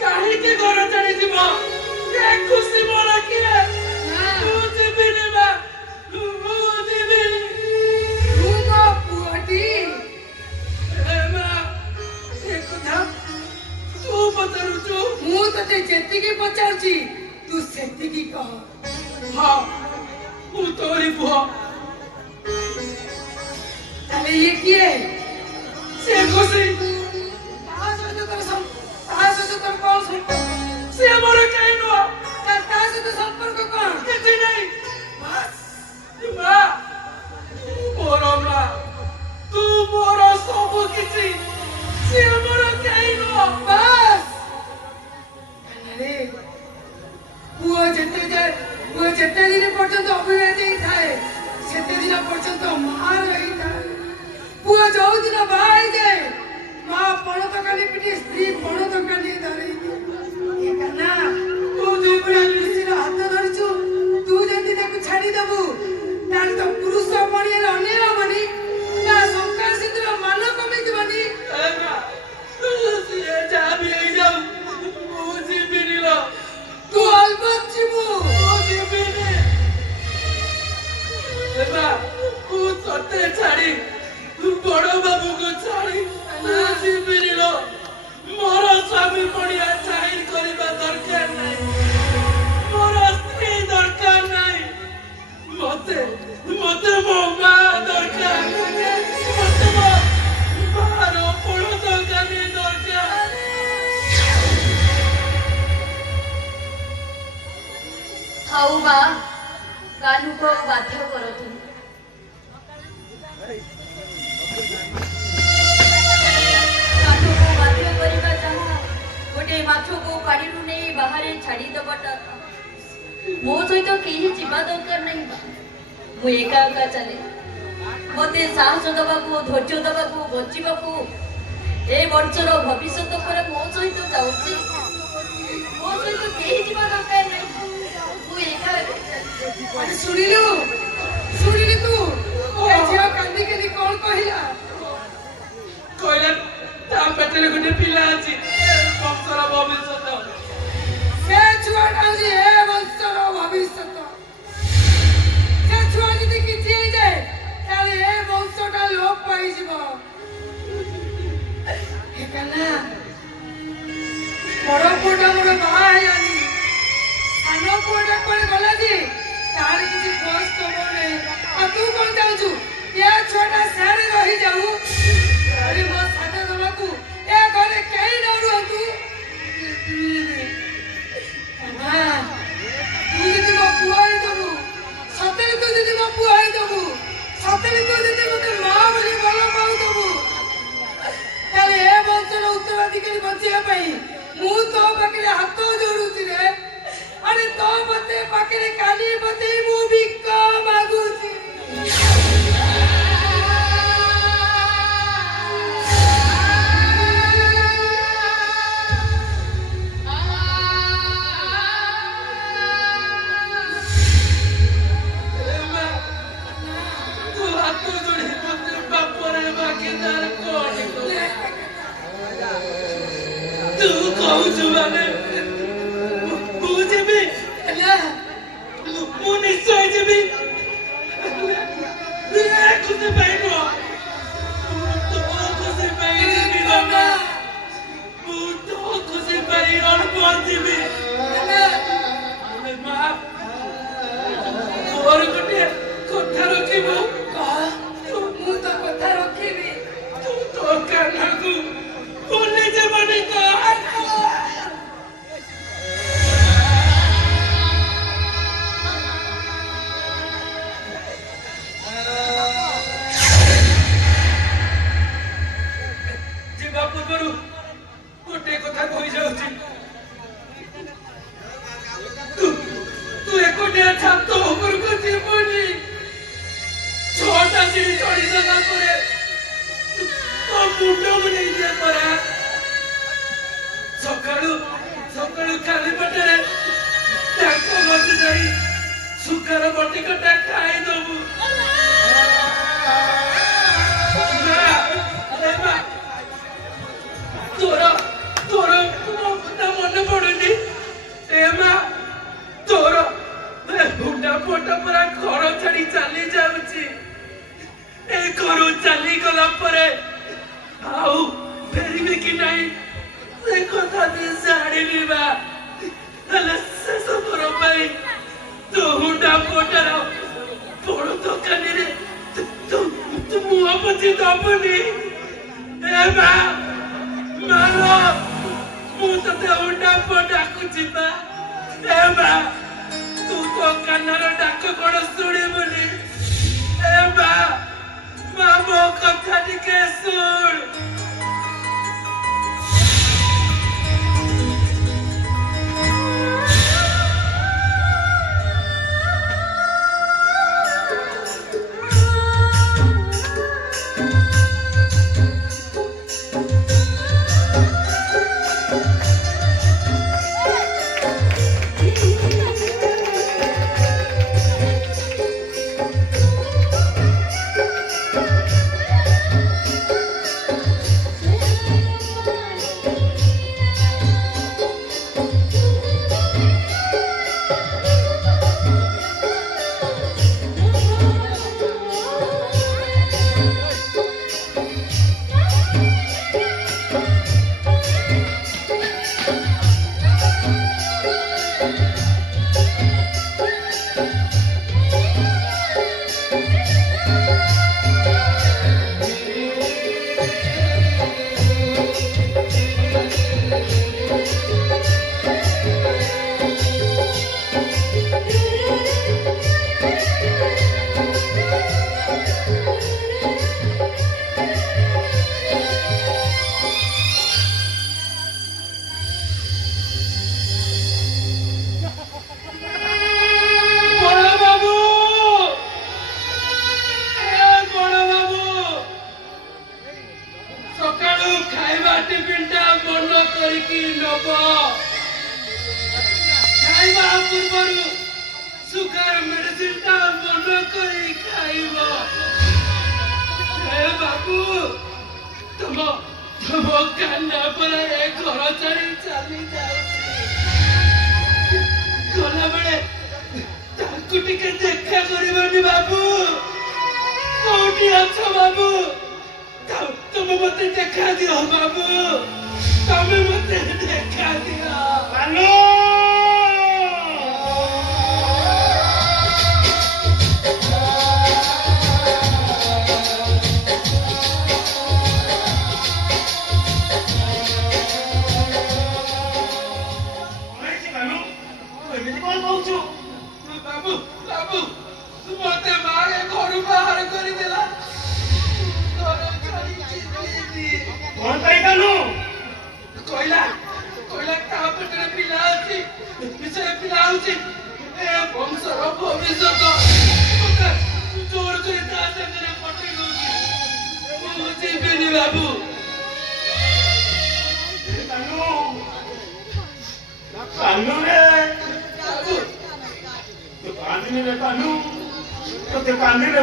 କାହିଁକି ଘର ଛାଡ଼ିଯିବ? ଏ ଖୁସି ମୋର କିଏ? ମୁଁ ଯିବିନି ମା, ମୁଁ ଯିବିନି। ତୁ ମୋ ପୁଅଟି ଏ ମା, ଏ କଥା ତୁ ପଚାରୁଛୁ? ମୁଁ ତତେ ଯେତିକି ପଚାରୁଛି ତୁ ସେତିକି କହ। ହଁ, ମୁଁ ତୋରି ପୁଅ। ତାହେଲେ ଇଏ କିଏ? ସେ ଖୁସି, ତା ସହିତ ତୋର କଣ ସମ୍ପର୍କ? ସେ ମୋର କେହି ନୁହଁ। ତା ସହିତ ସମ୍ପର୍କ କଣ? କିଛି ନାହିଁ। ମା, ମୋର ମା, ତୁ ମୋର ସବୁ କିଛି। ସେ ମୋର କେହି ନୁହଁ। ବାସ୍। ଆରେ ପୁଅ ଯେତେ ଦିନ ପର୍ଯ୍ୟନ୍ତ ଅଭିନେତ୍ରୀ ଥାଏ ସେତେ ଦିନ ପର୍ଯ୍ୟନ୍ତ ମା ରହିଥାଏ। ପୁଅ ଯୋଉ ଦିନ ବାହା ହେଇଯାଏ ମା ପଣତ କାନି ପିଟି ସ୍ତ୍ରୀ ପଣତ କାନି ଧରି ନା ତୁ ଯୋଉ ଭଳିଆ ଖୁସିର ହାତ ଧରିଛୁ, ତୁ ଯଦି ତାକୁ ଛାଡ଼ିଦବୁ ତାହେଲେ ତ ପୁରୁଷ ପଣିଆରେ ଅନ୍ୟାୟ ହବନି, ତା ଶଙ୍କା ସିନ୍ଦୁର ମାନ କମିଯିବନି। ଏ ମା, ସିଏ ଯାହା ବି ହେଇଯାଉ ମୁଁ ଯିବିନି ଲୋ। ତୁ ଅଲବତ ଯିବୁ। ମୁଁ ଯିବିନି। ଏ ମା, ମୁଁ ତତେ ଛାଡ଼ି ବଡ଼ ବାବୁକୁ ଛାଡ଼ି ମୁଁ ଯିବିନି ଲୋ। ମୋର ସ୍ୱାମୀ ପଣିଆ ଚାହିଁର କରିବା ଦରକାର ନାହିଁ। ମୋର ସ୍ତ୍ରୀ ଦରକାର ନାହିଁ। ମତେ ମୋ ମା ଦରକାର। ମତେ ମୋ ମାର ପଣତ କାନି ଦରକାର। ଥାଉ ବା, କାହ୍ନୁକୁ ବାଧ୍ୟ କରନ୍ତୁ। କାହ୍ନୁକୁ ବାଧ୍ୟ କରିବା ଯାହା ଗୋଟେ ମାଛକୁ ପାଣିରୁ ନେଇ ବାହାରେ ଛାଡ଼ିଦେବାଟା, ମୋ ସହିତ କେହି ଯିବା ଦରକାର ନାହିଁ ବା। ମୁଁ ଏକା ଏକା ଚାଲେ। ମତେ ସାହସ ଦେବାକୁ, ଧୈର୍ଯ୍ୟ ଦେବାକୁ, ବଞ୍ଚିବାକୁ ଏ ବଂଶର ଭବିଷ୍ୟତ ପରେ ମୋ ସହିତ ଯାଉଛି। ମୋ ସହିତ କେହି ଯିବା ଦରକାର ନାହିଁ। ମୁଁ ଏକା ଏକା ଚାଲେ। ଆରେ ଶୁଣିଲି ତୁ ଏ ଝିଅ କାନ୍ଦି କାନ୍ଦି କଣ କହିଲା? କହିଲା ତା ପେଟରେ ଗୋଟେ ପିଲା ଅଛି, ବଂଶର ଭବିଷ୍ୟତ। ସେ ଛୁଆଟା ହଉଛି ଏ ବଂଶର ଭବିଷ୍ୟତ। ସେ ଛୁଆ ଯଦି କିଛି ହେଇଯାଏ ତାହେଲେ ଏ ବଂଶଟା ଲୋପ ପାଇଯିବ। କାହ୍ନା, ବଡ ପୁଅଟା ମୋର ବାହା ହେଲାନି, ସାନ ପୁଅଟା କୁଆଡେ ଗଲା ଯେ ତାର କିଛି ଖୋଜ ଖବର ନାହିଁ। ଆଉ ତୁ କଣ ଚାହୁଁଛୁ ଏ ଛୁଆଟା ସିଆଡେ ରହିଯାଉ? ଆରେ ମୋ ସାଥ ଦେବାକୁ ଏ ଘରେ କେହି ନ ରୁହନ୍ତୁ। କାହ୍ନା, ତୁ ଯଦି ମୋ ପୁଅ ହେଇଦବୁ, ସତରେ ତୁ ଯଦି ମୋ ପୁଅ ହେଇଦବୁ, ସତରେ ତୁ ଯଦି ମତେ ମା ବୋଲି ଭଲ ପାଉଦବୁ, ତାହେଲେ ଏ ବଂଶର ଉତ୍ତରାଧିକାରୀ ବଞ୍ଚିବା ପାଇଁ ମୁଁ ତୋ ପାଖରେ ହାତ ଯୋଡୁଛି ରେ। ଆରେ ତୋ ମତେ ପାଖରେ କାଲି ବତେଇ ମୁଁ ଭିକ ମାଗୁଛି। ତୁ ହାତ ଯୋଡ଼ି ମତେ ବାପରେ ଭାଗିଦାର କଣ ତୁ କହୁଛୁ ମାନେ ମୁଁ ଯିବି। ମୁଁ ନିଶ୍ଚୟ ଯିବି। ଖୁସି ପାଇଁ ନୁହଁ, ତୋ ଖୁସି ପାଇଁ ଯିବି। ମୁଁ ତୋ ଖୁସି ପାଇଁ ଅଳ୍ପ ଯିବି। ସକାଳୁ ସକାଳୁ ଖାଲି ପେଟରେ ତାଙ୍କ ବସି ଯାଇ ସୁଖର ବଟିକଟା ଖାଇଦବୁ। ମା, ତୋର ତୋର ମୋ କଥା ମନେ ପଡୁନି? ଏ ମା, ତୋର ହୁଣ୍ଡା ପଟ ପୁରା ଘର ଛାଡି ଚାଲି ଯାଉଛି। ଏ ଘରୁ ଚାଲିଗଲା ପରେ ଆଉ ଫେରିବି କି ନାହିଁ ସେ କଥା ବି ଜାଣିବି ବା। ହେଲେ ଶେଷ ଥର ପାଇଁ ତୋ ହୁଣ୍ଡା ପଟର ବଡ ଦୋକାନୀରେ ତୁ ମୁହଁ ପୋଛି ଦବୁନି? ଏ ମା, ମାଲୋ, ମୁଁ ତତେ ହୁଣ୍ଡା ପୁଅ ଡାକୁଛି ବା। ଏ ମା, ତୁ ତୋ କାନର ଡାକ କଣ ଶୁଣିବୁନି? ଏ ମା, ମା, ମୋ କଥା ଟିକେ ଶୁଣ।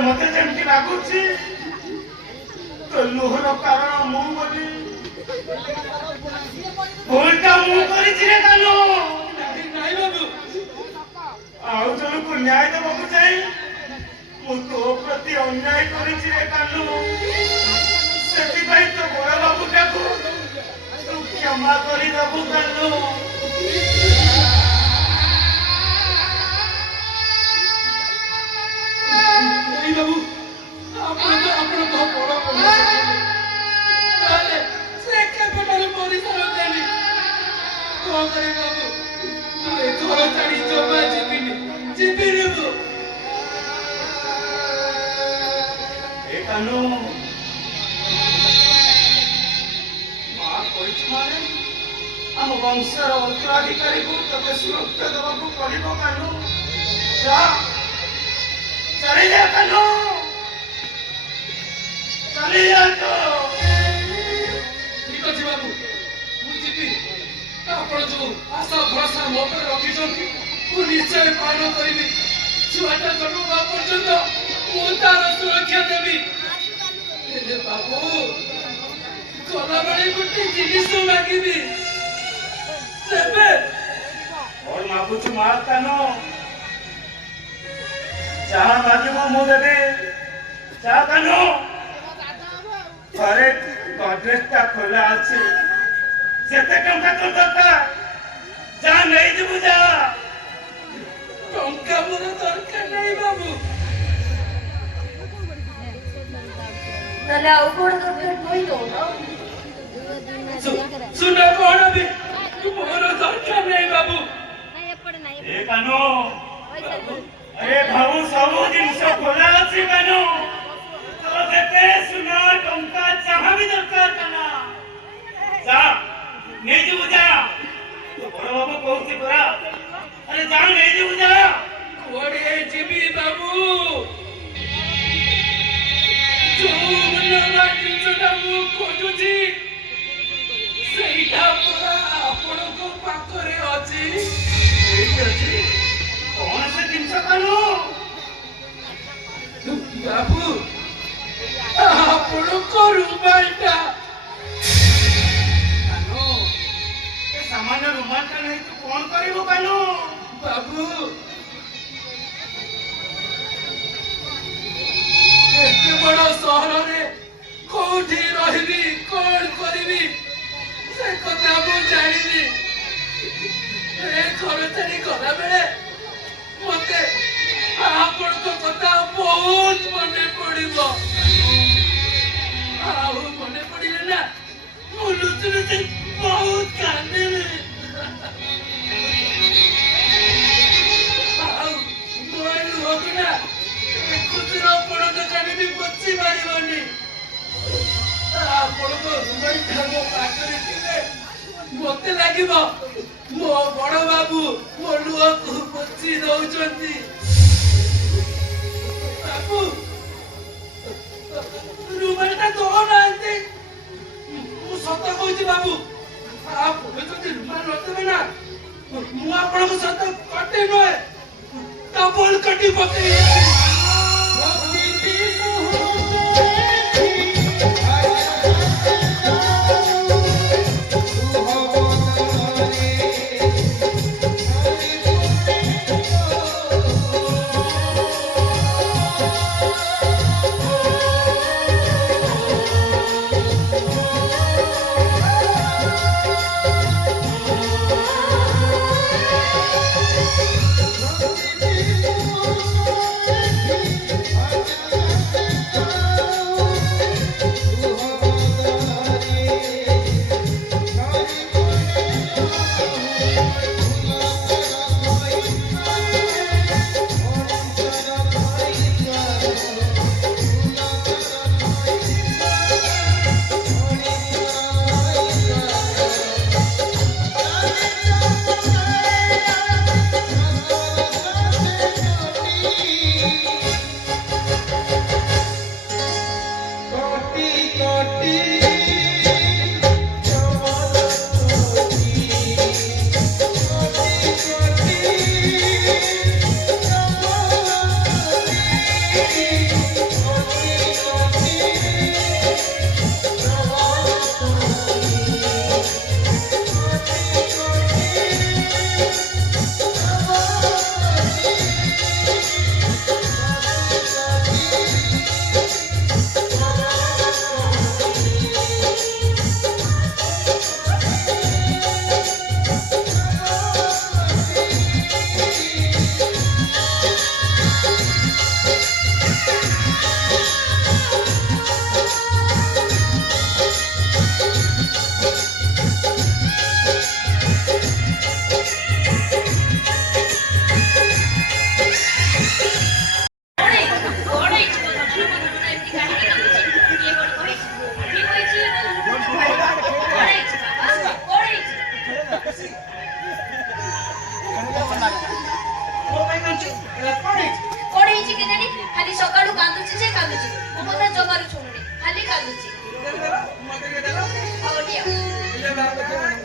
ମତେ ଯେମିତି ଲାଗୁଛି ତୋ ଲୁହର କାରଣ ମୁଁ ବୋଲି। ଭୁଲଟା ମୁଁ କରିଛି ରେ କାନୁ। ନାଇଁ ବାବୁ, ଆଉ ଜଣକୁ ନ୍ୟାୟ ଦେବାକୁ ଯାଇ ମୁଁ ତୋ ପ୍ରତି ଅନ୍ୟାୟ କରିଛି ରେ କାନୁ। ସେଥିପାଇଁ ତୋ ବଡ ବାବୁଟାକୁ ତୁ କ୍ଷମା କରିଦେବୁ କାନୁ। ବାବୁ, ଆପଣ ତ ବଡ ତାହେଲେ ସେ କେବେଠାରୁ ମରିସାରନ୍ତାଣି। କଣ କରିବି ବାବୁ, ମୁଁ ଏ ଘର ଛାଡି ଜମା ଯିବିନି ମୁଁ। ଏ କାନୁ, ମା କହିଛୁ ମାନେ ଆମ ବଂଶର ଉତ୍ତରାଧିକାରୀକୁ ତତେ ସୁରକ୍ଷା ଦେବାକୁ ପଡିବ କାନୁ। चले जा कानू, चले जा तो। ठीक अच्छे बाबू, मुझे भी ଆପଣ ଯୋଉ ଆଶା ଭରସା ମୋ ଉପରେ ରଖିଛନ୍ତି ମୁଁ ନିଶ୍ଚୟ ପାଳନ କରିବି। ଛୁଆଟା ଜନ୍ମ ହେବା ପର୍ଯ୍ୟନ୍ତ ମୁଁ ତାର ସୁରକ୍ଷା ଦେବି। ହେଲେ ବାବୁ ଗଲାବେଳେ ଗୋଟେ ଜିନିଷ ମାଗିବି ଦେବେ? କଣ ମାଗୁଛୁ ମା କାନ? ଯାହା ମାଗିବ ମୁଁ ଦେବି। ଯା କାନୁ, ଘରେ ଗଡରେଜଟା ଖୋଲା ଅଛି। ଯେତେ ଟଙ୍କା ତୋର ଦରକାର ଯା ନେଇଯିବୁ ଯା। ଟଙ୍କା ମୋର ଦରକାର ନାହିଁ ବାବୁ। ତାହେଲେ ଆଉ କଣ ଦରକାର କହିଦଉନ? ସୁନା କଣ ବି ମୋର ଦରକାର ନାହିଁ ବାବୁ। ଏ କାନୁ, ଆରେ ଭାବୁ ସବୁ ଜିନିଷ ଖୋଲା ଅଛି କାନୁ। ତୋର ଯେତେ ସୁନା ଟଙ୍କା ଯାହା ବି ଦରକାର କାନା ଯା ନେଇଯିବୁ ଯା। ତୋ ବଡ ବାବୁ କହୁଛି ପରା, ଆରେ ଯା ନେଇଯିବୁ ଯା। କୁଆଡେ ଯିବି ବାବୁ? ଯୋଉ ମୂଲ୍ୟବାନ ଜିନିଷଟା ମୁଁ ଖୋଜୁଛି ସେଇଟା ପରା ଆପଣଙ୍କ ପାଖରେ ଅଛି। ଏଇଠି ଅଛି। କଣ ସେ ଜିନିଷ କାନୁ? ବାବୁ ଆପଣଙ୍କ ରୁମାଲଟା। କାନୁ, ଏ ସାମାନ୍ୟ ରୁମାଲଟା ନେଇ ତୁ କଣ କରିବୁ କାନୁ? ବାବୁ ଏତେ ବଡ ସହରରେ କୋଉଠି ରହିବି କଣ କରିବି ସେ କଥା ମୁଁ ଜାଣିନି। ଏ ଘର ଛାଡି ଗଲାବେଳେ ମତେ ଆପଣଙ୍କ କଥା ବହୁତ ମନେ ପଡିବ। ଆଉ ମନେ ପଡିଲେ ନା ମୁଁ ଲୁଚି ଲୁଚି ବହୁତ କାନ୍ଦିବି। ଆଉ ମୋ ଲୁହକୁ ନା ଖୁସିର ପଣତ କାନି ବି ପୋଛି ପାରିବନି। ଆପଣଙ୍କ ରୁମାଲଟା ମୋ ପାଖରେ ଥିଲେ ମତେ ଲାଗିବ ମୋ ବଡ ବାବୁ ମୋ ଲୁହକୁ ପୋଛି ଦଉଛନ୍ତି। ବାବୁ ରୁମାଲଟା ଦଉନାହାନ୍ତି। ମୁଁ ସତ କହୁଛି ବାବୁ, ଆପଣ ଯଦି ରୁମାଲ ନଦେବେ ନା ମୁଁ ଆପଣଙ୍କ ସହିତ କଟି ନୁହେଁ ଡବଲ କଟି ପକେଇବି।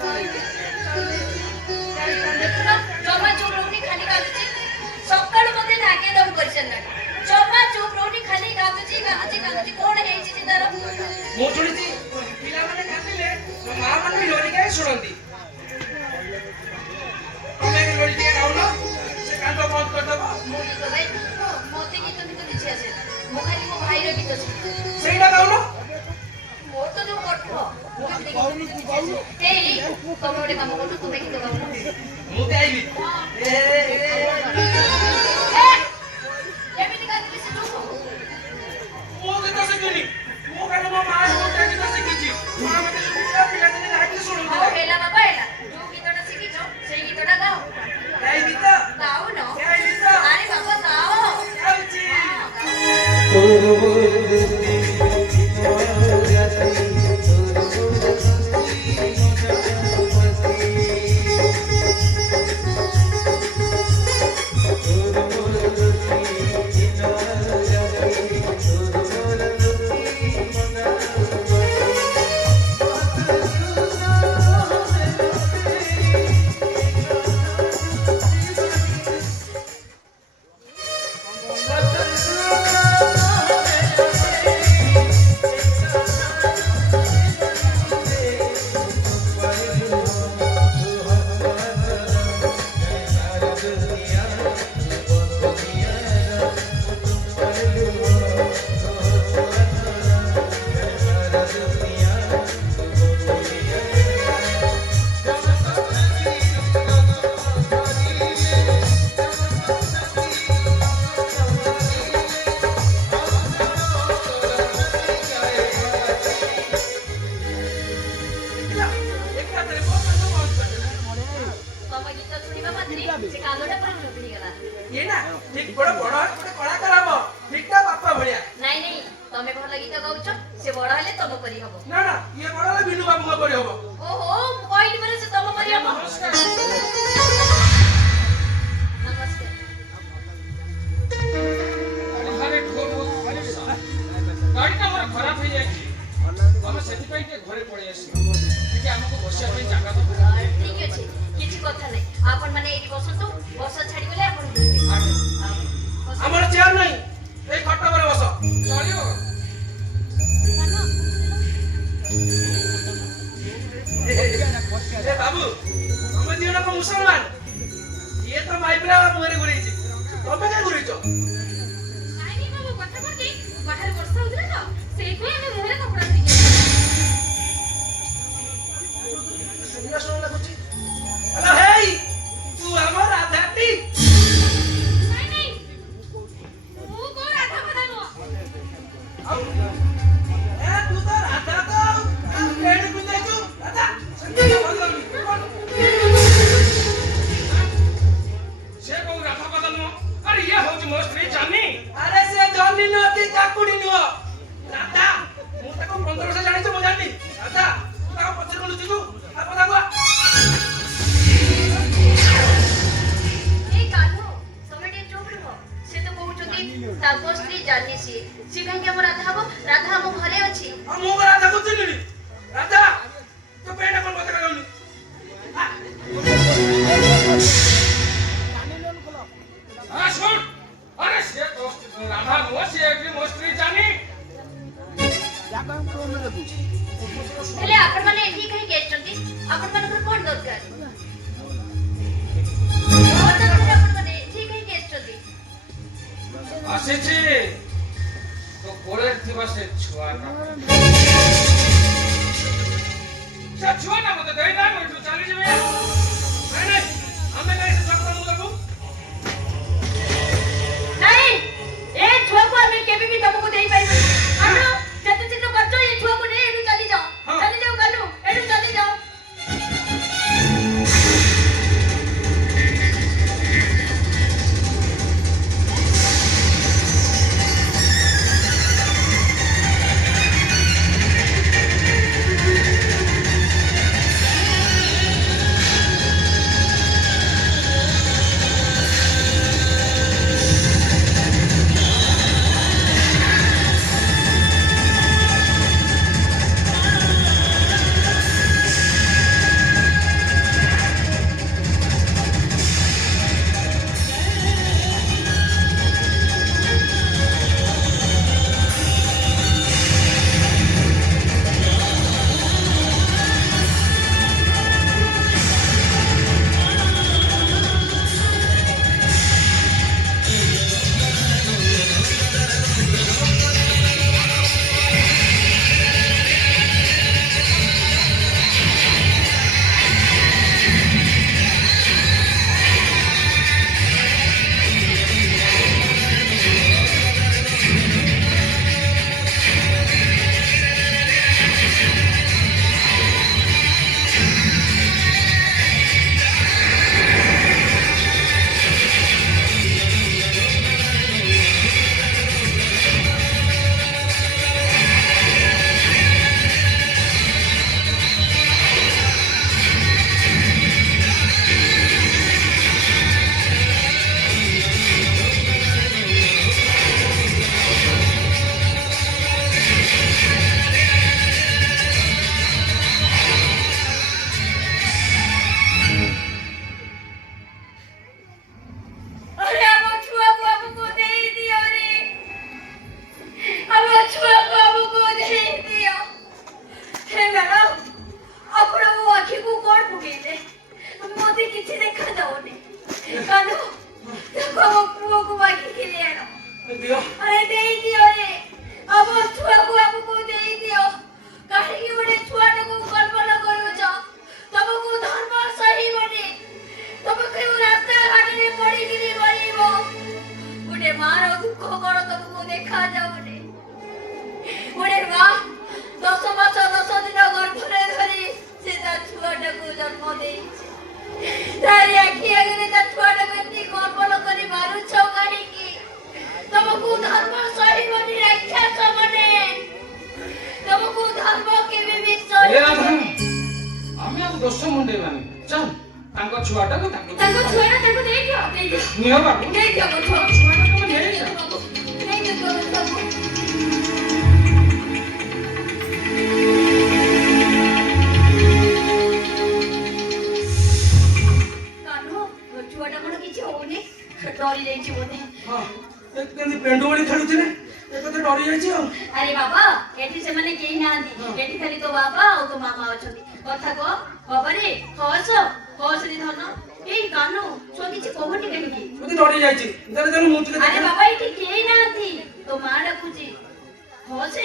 Audio. ଶୁଣନ୍ତି ତମେ ଲୋଡ଼ି ଟିକେ ଗାଉନ ସେ କାନ୍ଦ ବନ୍ଦ କରିଦବ ମୁଁ ଗୀତ ଗାଇ ମତେ ଗୀତ କିଛି ଆସେ ମୁଁ ଖାଲି ମୋ ଭାଇର ଗୀତ ଶିଖେ ସେଇଟା ଗାଉନ ମୋର ତ ଯୋଉ କଠ ଏଇ ତମେ ଗୋଟେ କାମ କରୁଛ ତୁମେ ଗୀତ ଗାଉନ ମୁଁ ଗାଇବି ଏମିତି ଗାଇଲେ ସେ ଯୋଉ ମୁଁ ଗୀତ ଶିଖିନି ମୁଁ ଖାଲି ମୋ ମା ଗୋଟେ ଗୀତ ଶିଖିଛି ମା ମତେ ପିଲାଦିନେ ଗାଇକି ହଉ ଶୁଣଉଥିଲା ହେଲା ବାବା ହେଲା ଯୋଉ ଗୀତଟା ଶିଖିଛ ସେଇ ଗୀତଟା ଗାଅ ଗାଇବି ତ ଗାଉନ ଗାଇବି ତ ଆରେ ବାବା ଗାଅ ଗାଉଛି ତମ ଗୀତ ଶୁଣିବା ମାତ୍ରେ ସେ କାନ୍ଦଟା ପୁରା ଚୁପ ହେଇଗଲା ଇଏ ନା ଠିକ ବଡ ବଡ ଗୋଟେ କଳାକାର ହବ ଠିକ ତା ବାପା ଭଳିଆ ନାଇଁ ନାଇଁ ତମେ ଭଲ ଗୀତ ଗାଉଛ ସେ ବଡ ହେଲେ ତମ ପରି ହବ ନା ନା ଇଏ ବଡ ହେଲେ ବିନୁ ବାବୁଙ୍କ ପରି ହବ ଓହୋ ମୁଁ କହିଲି ପରା ସେ ତମ ପରି ହବ ନମସ୍କାର ଘରେ ଗାଡ଼ିଟା ମୋର ଖରାପ ହେଇଯାଇଛି ଆମେ ସେଥିପାଇଁ ଟିକେ ଘରେ ପଳେଇ ଆସିଲୁ ଟିକେ ଆମକୁ ବସିବା ପାଇଁ ଜାଗା ଦବ ଠିକ ଅଛି କିଛି କଥା ନାହିଁ ଆପଣ ମାନେ ଏଇଠି ବସନ୍ତୁ ବର୍ଷା ଛାଡିଗଲେ ଆପଣ ଯିବେ ଆମର ଚେୟାର ନାହିଁ ଏଇ ଖଟ ଉପରେ ବସ ଚଳିବ ଏ ବାବୁ ତମେ ଦି ଜଣ ମୁସଲମାନ ଇଏ ତ ମାଇପିଲା ମୁହଁରେ ଘୁରେଇଛି ତମେ କାଇଁ ଘୁରେଇଛ ନାଇଁ ବାବୁ କଥା କଣ ବାହାରେ ବର୍ଷା ହଉଥିଲା ତ ସେଇଥିପାଇଁ ଆମେ ମୁହଁରେ କପଡା ଦେଇକି ଶୁଣିଲା ଶୁଣିଲା ଲାଗୁଛି ହ୍ୟାଲୋ ହେଇ ତୁ ଆମର ରାଧାଟି ନାଇଁ ନାଇଁ ମୁଁ କୋଉ ରାଧା କଥା ନୁହଁ ଆଉ ଏ ତୁ ତ ରାଧା ତ ଆଉ ପେଣ୍ଟ ପିନ୍ଧାଇଛୁ ରାଧା ସେମିତି ଭଲ ଲାଗୁନି ସେ କୋଉ ରାଧା କଥା ନୁହଁ ଆରେ ଇଏ ହଉଛି ମୋ ସ୍ତ୍ରୀ ଜାନି ଆରେ ସେ ଜନି ନୁହଁ କି କାକୁଡି ନୁହଁ ରାଧା ମୁଁ ତାକୁ 15 ବର୍ଷ ଜାଣିଛୁ ମୁଁ ଜାଣିନି ରାଧା ତୁ ତାକୁ ପଛରେ କଣ ଲୁଚିଛୁ ଆଉ କଥା କୁହ ଏଇ କାହ୍ନୁ ତମେ ଟିକେ ଚୁପ ରୁହ ସେ ତ କହୁଛନ୍ତି ତାଙ୍କ ସ୍ତ୍ରୀ ଜାନି ସିଏ କାହିଁକି ଆମ ରାଧା ହବ ରାଧା ଆମ ଘରେ ଅଛି ଆଉ ମୁଁ ରାଧାକୁ ଚିହ୍ନିନି ରାଧା ତୁ ପେଣ୍ଟ କଣ କଥା କହିଲୁନି ଶୁଣ ଆରେ ସେ ରାଧା ନୁହଁ ସେ একটি ମୋ ସ୍ତ୍ରୀ ଜାନି ହେଲେ ଆପଣ ମାନେ ଏଠି କାହିଁକି ଆସିଛନ୍ତି ଆପଣ ମାନଙ୍କର କଣ ଦରକାର ଆପଣ ମାନେ ଏଠି କାହିଁକି ଆସିଛନ୍ତି ଆସିଛି ତ କୋଳରେ ଥିବା ସେ ଛୁଆଟା ମତେ ଦେଇନା ମୁଁ ଏଠୁ ଚାଲିଯିବି ନାଇଁ ନାଇଁ ଆମେ କାହିଁ ସେ ସକାଳୁ ଦେବୁ ନାଇଁ ଏ ଛୁଆକୁ ଆମେ କେବେ ବି ତମକୁ ଦେଇପାରିବୁନି ଆପଣ ଯେତେ ଶୀଘ୍ର ପାରୁଛ ଏ ଛୁଆକୁ ନେଇ ଏଠୁ ଚାଲିଯାଅ ଚାଲିଯାଅ କାହ୍ନୁ ଏଠୁ ଚାଲିଯାଅ ମାର ଦୁଃଖ କଣ ତମକୁ ଦେଖା ଯାଉନି? ଗୋଟେ ମା 10 ମାସ 10 ଦିନ ଗର୍ଭରେ ଧରି ସେ ତା ଛୁଆଟାକୁ ଜନ୍ମ ଦେଇଛି। ତାରି ଆଖି ଆଗରେ ତା ଛୁଆଟାକୁ ଏମିତି କର୍ମଲ କରି ମାରୁଛ କାହିଁକି? ତମକୁ ଧର୍ମ ସହିବନି ରାକ୍ଷସ ମାନେ। ତମକୁ ଧର୍ମ କେବେ ବି ସହିବନି। ଆମେ ଆଉ ଦୋଷ ମୁଣ୍ଡେଇବାନି। ଚାଲ ତାଙ୍କ ଛୁଆଟାକୁ ତାଙ୍କ ଛୁଆଟା ତାକୁ ଦେଇଦିଅ। ନିଅ ବାବୁ। ଦେଇଦିଅ ମୋ ଛୁଆ। ଛୁଆଟାକୁ ନେଇଯାଅ। ଦେଇଦିଅ ମୋ ଛୁଆକୁ। କାହ୍ନୁ, ମୋ ଛୁଆଟା କଣ କିଛି ହଉନି? ଡରି ଯାଇଛି ବୋଧେ। ହଁ କେମିତି ପେଣ୍ଡୁ ଭଳି ଖେଳୁଥିଲେ ଏକଥା ଡରି ଯାଇଛି ଆଉ। ଆରେ ବାବା, ଏଠି ସେମାନେ କେହି ନାହାନ୍ତି। ଏଠି ଖାଲି ତୋ ବାବା ଆଉ ତୋ ମାମା ଅଛନ୍ତି। କଥା କହ ବାବାରେ, ହସ ହସରେ ଧନ। ଏଇ କାହ୍ନୁ, ଛୁଆ କିଛି କହୁନି କାହିଁକି? ମୋତେ ଡରି ଯାଇଛି। ମୁଁ ଟିକେ ଆରେ ବାବା, ଏଠି କେହି ନାହାନ୍ତି। ତୋ ମା ଡାକୁଛି। ହସେ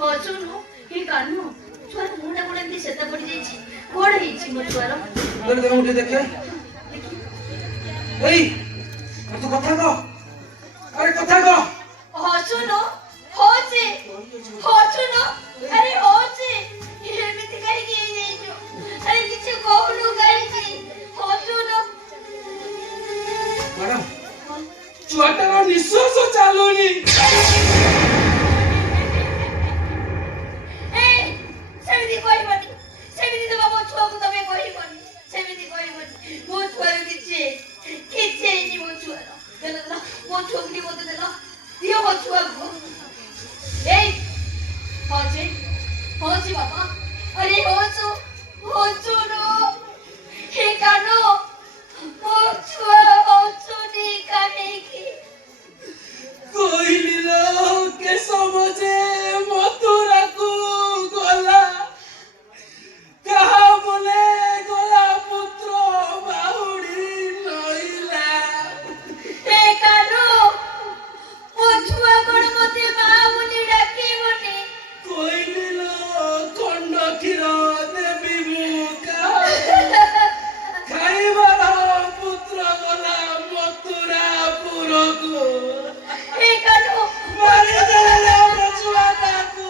ହସୁନୁ। ଏଇ କାହ୍ନୁ, ଛୁଆର ମୁହଁଟା କଣ ଏମିତି ସେତା ପଡିଯାଇଛି? କଣ ହେଇଛି ମୋ ଛୁଆର? ମୁଁ ଟିକେ ଦେଖେ। ଏଇ ତୁ କଥା କହ। ଆରେ କଥା କହ। ହସୁନୁ। ହସେ ହସୁନୁ। ଆରେ ହସେ। ଏମିତି କାହିଁକି ହେଇଯାଇଛୁ? ଆରେ କିଛି କହୁନୁ କାହିଁକି? ହସୁନୁ। ମ୍ୟାଡାମ, ଛୁଆଟାର ନିଶ୍ୱାସ ଚାଲୁନି। ସେମିତି କହିବନି। ସେମିତି ଦେବା ମୋ ଛୁଆକୁ ତମେ କହିବନି। ସେମିତି କହିବନି। ମୋ ଛୁଆର କିଛି ହେଇନି। ମୋ ଛୁଆର ଦେଲ ମୋ ଛୁଆକୁ ଟିକେ ମତେ ଦେଲ। ଦିଅ ମୋ ଛୁଆକୁ। ଏଇ ହଉଛି ହଉଛି ବାବା। ଆରେ ହସୁ ହସୁନୁ। ହେ କାହ୍ନୁ, ମୋ ଛୁଆ ହସୁନି କାହିଁକି? କହିଲି ଲୋ କେଶବ ଯେ ମଥୁରାକୁ ଗଲା, କାହା ମନେ ଗଲା ପୁତ୍ର ବାହୁଡ଼ି ନଇଲା। ହେ କାହ୍ନୁ, ମୋ ଛୁଆ କଣ ମତେ ମା ବୋଲି ଡାକିବନି? କହିଲି ଲୋ ଖଣ୍ଡ କ୍ଷୀର ଦେବି ମୁଁ କାହାକୁ, ଖାଇବାର ପୁତ୍ର ଗଲା ମଥୁରାପୁରକୁ। ହେ କାହ୍ନୁ, ମାରିଦେଲେ ମୋ ଛୁଆଟାକୁ।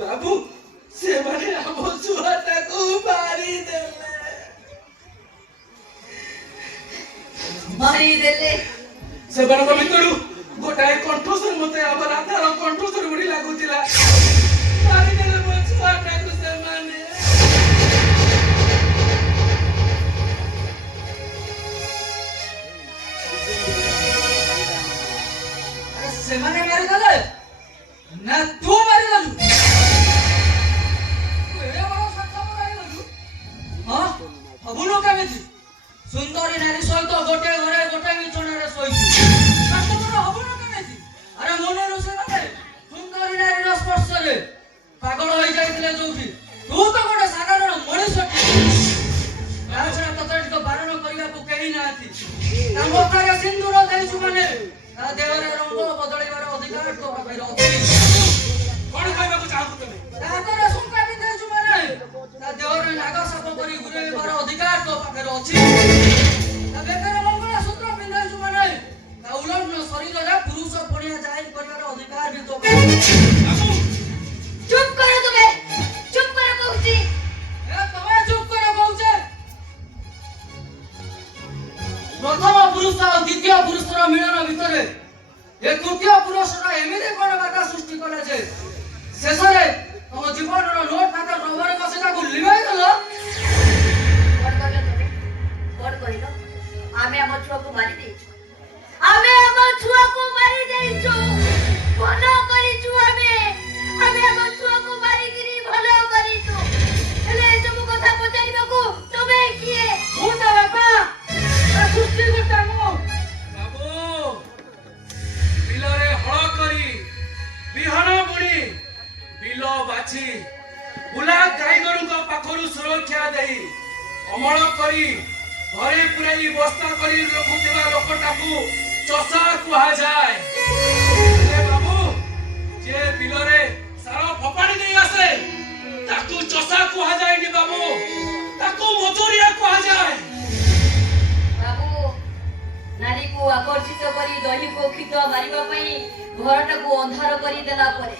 ବାବୁ, ସେମାନେ ଆମ ଛୁଆଟାକୁ ମାରିଦେଲେ। ସେମାନଙ୍କ ଭିତରୁ ଗୋଟାଏ କଣ୍ଠସ୍ୱର ମତେ ଆମ ରାଧାର କଣ୍ଠସ୍ୱର ଭଳି ଲାଗୁଥିଲା। ମାରିଦେଲେ ମୋ ଛୁଆଟାକୁ ସେମାନେ। ସେମାନେ ମାରିଦେଲେ ନା ତୁ ମାରିଦେଲୁ? ତୁ ଏଡ଼େ ବଡ଼ ସ୍ୱାର୍ଥପର ହେଇଗଲୁ? ହଁ, ହବୁନୁ କେମିତି? ସୁନ୍ଦରୀ ନାରୀ ସହିତ ଗୋଟେ ଘରେ ଗୋଟେ ବିଛଣାରେ ଶୋଇଛୁ। ସ୍ୱାର୍ଥପର ହବୁନୁ କେମିତି? ଆରେ ମନରୁ ସେମାନେ ସୁନ୍ଦରୀ ନାରୀର ସ୍ପର୍ଶରେ ପାଗଳ ହୋଇଯାଇଥିଲେ ଯୋଉଠି, ତୁ ତ ଗୋଟେ ସାଧାରଣ ମଣିଷ। ତା ଛଡ଼ା ତତେ ଟିକେ ବାରଣ କରିବାକୁ କେହି ନାହାନ୍ତି। ତା ମଥାରେ ସିନ୍ଦୁର ଦେଇଛୁ ମାନେ ତା ଦେହରେ ରଙ୍ଗ ବଦଳିବାର ଅଧିକାର ତୋ ପାଖରେ ଅଛି। କଣ କହିବାକୁ ଚାହୁଁଛୁ ତମେ? ତା ହାତରେ ଶୁଙ୍କା ପିନ୍ଧେଇଛୁ ମାନେ ତା ଦେହରେ ନାଗ ସାପ ପରି ଘୁରେଇବାର ଅଧିକାର ତୋ ପାଖରେ ଅଛି। ତା ବେକରେ ମଙ୍ଗଳସୂତ୍ର ପିନ୍ଧେଇଛୁ ମାନେ ତା ଉଲଗ୍ନ ଶରୀରରେ ପୁରୁଷ ପଣିଆ ଜାହିର କରିବାର ଅଧିକାର ବି ତୋ ପାଖରେ ଅଛି। ଚୁପ୍ କର ତୁମେ। ଚୁପ୍ କର କହୁଛି। ତମେ ଚୁପ୍ କର କହୁଛେ। ପ୍ରଥମ ପୁରୁଷ ଆଉ ଦ୍ୱିତୀୟ ପୁରୁଷର ମିଳନ ଭିତରେ ଏ ତୃତୀୟ ପୁରୁଷର ଏମିତି କଣ ବାଧା ସୃଷ୍ଟି କଲା ଯେ ଶେଷରେ ତମ ଜୀବନର ଲୋଟ ଖାତା ରବର କଷି ତାକୁ ଲିଭାଇ ଦେଲ। କଣ କହିଲ ତୁମେ? କଣ କହିଲ? ଆମେ ଆମ ଛୁଆକୁ ମାରି ଦେଇଛୁ। ଆମେ ଆମ ଛୁଆକୁ ମାରି ଦେଇଛୁ। ଭଲ କରିଛୁ ଆମେ। ଆମେ ଆମ ଛୁଆକୁ ମାରିକିରି ଭଲ କରିଛୁ। ହେଲେ ଏସବୁ କଥା ବାଛି ବୁଲା ଗାଈଗୋରୁଙ୍କ ପାଖରୁ ସୁରକ୍ଷା ଦେଇ ଅମଳ କରି ଘରେ ପୁରାଇ ବସ୍ତା କରି ରଖୁଥିବା ଲୋକଟାକୁ ଚଷା କୁହାଯାଏ। ହେଲେ ବାବୁ ଯେ ବିଲରେ ସାର ଫୋପାଡ଼ି ଦେଇ ଆସେ ତାକୁ ଚଷା କୁହାଯାଏନି ବାବୁ, ତାକୁ ମଜୁରିଆ କୁହାଯାଏ। ବାବୁ, ନାରୀକୁ ଆକର୍ଷିତ କରି ଦୈହିକ କ୍ଷିତ ମାରିବା ପାଇଁ ଘରଟାକୁ ଅନ୍ଧାର କରିଦେଲା ପରେ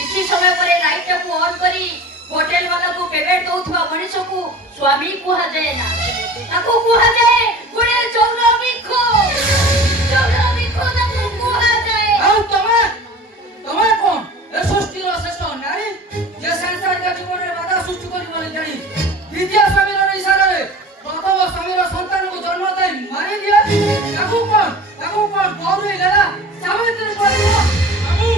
କିଛି ସମୟ ପରେ ଲାଇଟଟାକୁ ଅନ୍ କରି ହୋଟେଲ ବାଲାକୁ ପେମେଣ୍ଟ ଦଉଥିବା ମଣିଷକୁ ସ୍ୱାମୀ କୁହାଯାଏ ନା, ତାକୁ କୁହାଯାଏ ଗୋଟେ ଚୌରବିଖ। ଚୌରବିଖ ତାକୁ କୁହାଯାଏ। ଆଉ ତମେ କଣ ଏ ସୃଷ୍ଟିର ଶ୍ରେଷ୍ଠ ନାରୀ ଯେ ସାଂସାରିକ ଜୀବନରେ ବାଧା ସୃଷ୍ଟି କରିବନି ଜାଣି ଦ୍ୱିତୀୟ ସ୍ୱାମୀର ଇଶାରାରେ ପ୍ରଥମ ସ୍ୱାମୀର ସନ୍ତାନକୁ ଜନ୍ମ ଦେଇ ମାରିଦିଏ? ତାକୁ କଣ ଗୌରୀ ଲେଲା ସାବିତ୍ରୀ କରିବ? ବାବୁ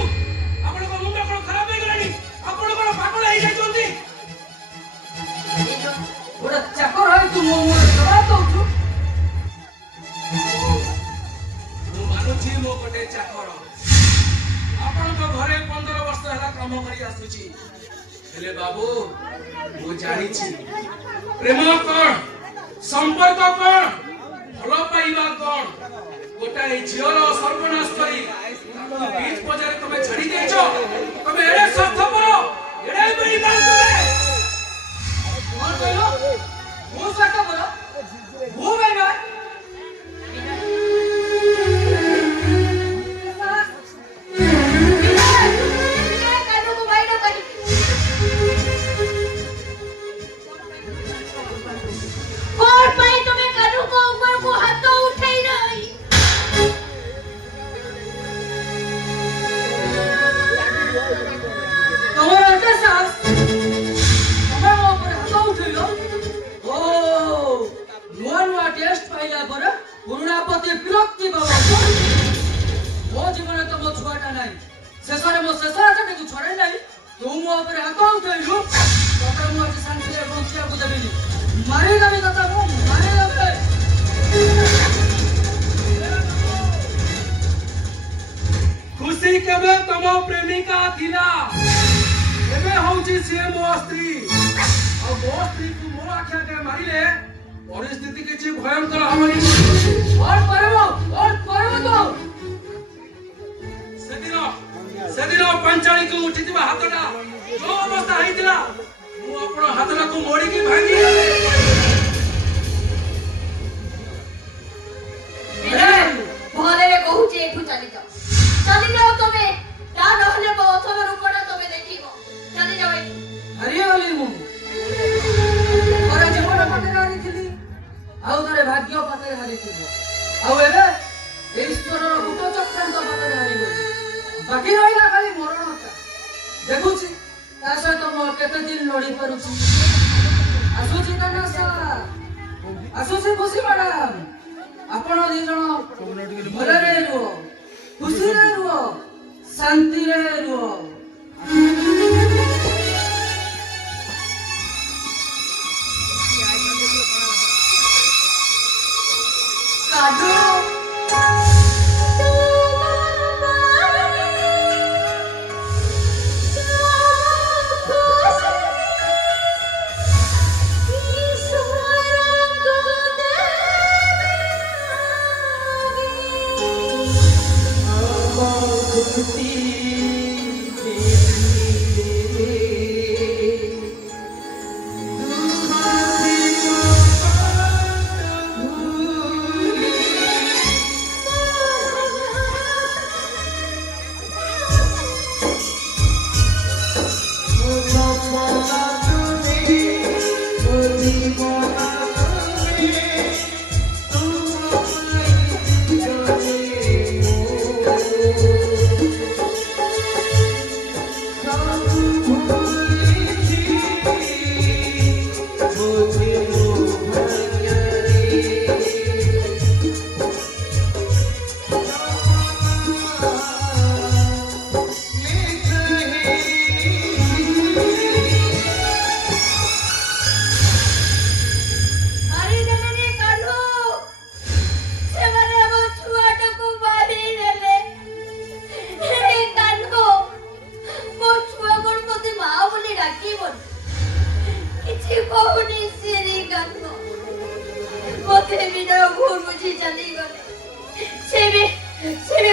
ଆପଣଙ୍କ ମୁଣ୍ଡ କଣ ଖରାପ ହେଇଗଲାଣି? ଆପଣ କଣ ପାଗଳ ହେଇଯାଇଛନ୍ତି? ଗୋଟେ ଚାକର ହେଇ ତୁ ମୋ ମୁହଁରେ ଜବାବ ଦଉଛୁ? ମୁଁ ମାନୁଛି ମୋ ଗୋଟେ ଚାକର ଆପଣଙ୍କ ଘରେ 15 ବର୍ଷ ହେଲା କାମ କରି ଆସୁଛି। ହେଲେ ବାବୁ ମୁଁ ଜାଣିଛି ପ୍ରେମ କଣ, ସମ୍ପର୍କ କଣ, ଭଲ ପାଇବା କଣ। ଗୋଟାଏ ଝିଅର ସର୍ବନାଶ କରି ତାକୁ ବିଚ୍ ବଜାରରେ ତମେ ଛାଡି ଦେଇଛ। ତମେ ଏଡେ ସ୍ୱାର୍ଥପର, ଏଡେ ବେଇମାନ ତମେ। କଣ କହିଲ? ମୁଁ ସ୍ୱାର୍ଥପର? ମୁଁ ବେଇମାନ? କାନକୁ ବାଇଡ଼ କରିକି କଣ ପାଇଁ ତମେ କାନୁକ ଉପରକୁ ହାତ ଉଠେଇ ରହି? ତମର ଏତେ ସାହସ? ତମେ ମୋ ଉପରେ ହାତ ଉଠେଇଲ? ଓ ନୂଆ ଟେଷ୍ଟ ପାଇଲା ପରେ ପୁରୁଣା ପତି ବିରକ୍ତି ବାବା। ମୋ ଜୀବନରେ ତ ମୋ ଛୁଆଟା ନାହିଁ, ଶେଷରେ ମୋ ଶେଷ ଆଶଟାକୁ ଛଡ଼େଇ ନାହିଁ ତୁ ମୋ ଉପରେ ହାତ ଉଠେଇଲୁ। ତତେ ମୁଁ ଆଜି ଶାନ୍ତିରେ ବଞ୍ଚିବାକୁ ଦେବିନି, ମାରିଦେବି ତତେ, ମୁଁ ମାରିଦେବି। ଖୁସି କେବେ ତମ ପ୍ରେମିକା ଥିଲା, ଏବେ ହଉଛି ସିଏ ମୋ ସ୍ତ୍ରୀ। ଆଉ ମୋ ସ୍ତ୍ରୀକୁ ମୋ ଆଖି ଆଗରେ ମାରିଲେ ପରିସ୍ଥିତି କିଛି ଭୟଙ୍କର ହବନି। କଣ କରିବ ତୁ? ସେଦିନ ପାଞ୍ଚାଳିକୁ ଉଠିଥିବା ହାତଟା ଯୋଉ ଅବସ୍ଥା ହେଇଥିଲା ମୁଁ ଆପଣ ହାତଟାକୁ ମୋଡ଼ିକି ଭାଙ୍ଗି ଭଲରେ କହୁଛି ଏଠୁ ଚାଲିଯାଅ ତମେ, ତା ନହେଲେ ମୋ ଅସମ ରୂପଟା ତମେ ଦେଖିବ। ଚାଲିଯାଅ ଏଠୁ। ହାରିଗଲି ମୁଁ। ଥରେ ଜୀବନ ପାଖରେ ହାରିଥିଲି, ଆଉ ଥରେ ଭାଗ୍ୟ ପାଖରେ ହାରିଥିଲି, ଆଉ ଏବେ ଈଶ୍ୱରର କୂଟ ଚକ୍ରାନ୍ତ ପାଖରେ ହାରିଗଲି। ବାକି ରହିଲା ଖାଲି ମରଣଟା। ଦେଖୁଛି ତା ସହିତ ମୁଁ କେତେ ଦିନ ଲଢି ପାରୁଛି। ଆସୁଛି ନାନା ସାର୍, ଆସୁଛି ଖୁସି ମ୍ୟାଡାମ। ଆପଣ ଦି ଜଣ ଭଲରେ ରୁହ, ଖୁସିରେ ରୁହ, ଶାନ୍ତିରେ ରୁହ।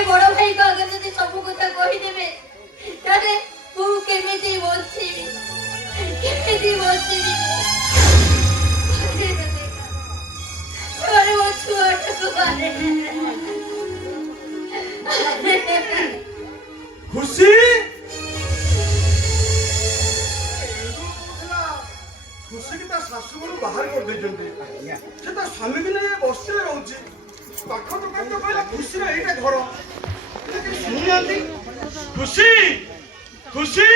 বড় ভাই আগে যদি সব কথা কহিদেবে তাহলে ମୁଁ କେମିତି ବଞ୍ଚିବି କେମିତି ବଞ୍ଚିବି ମୋ ଛୁଆଟାକୁ खुशी खुशी की शाशु घर बाहर कर देते से स्वामी की नहीं बस्ती रोचे पाख दुकान तो कहला खुशी यहीटा घर शुणुना खुशी खुशी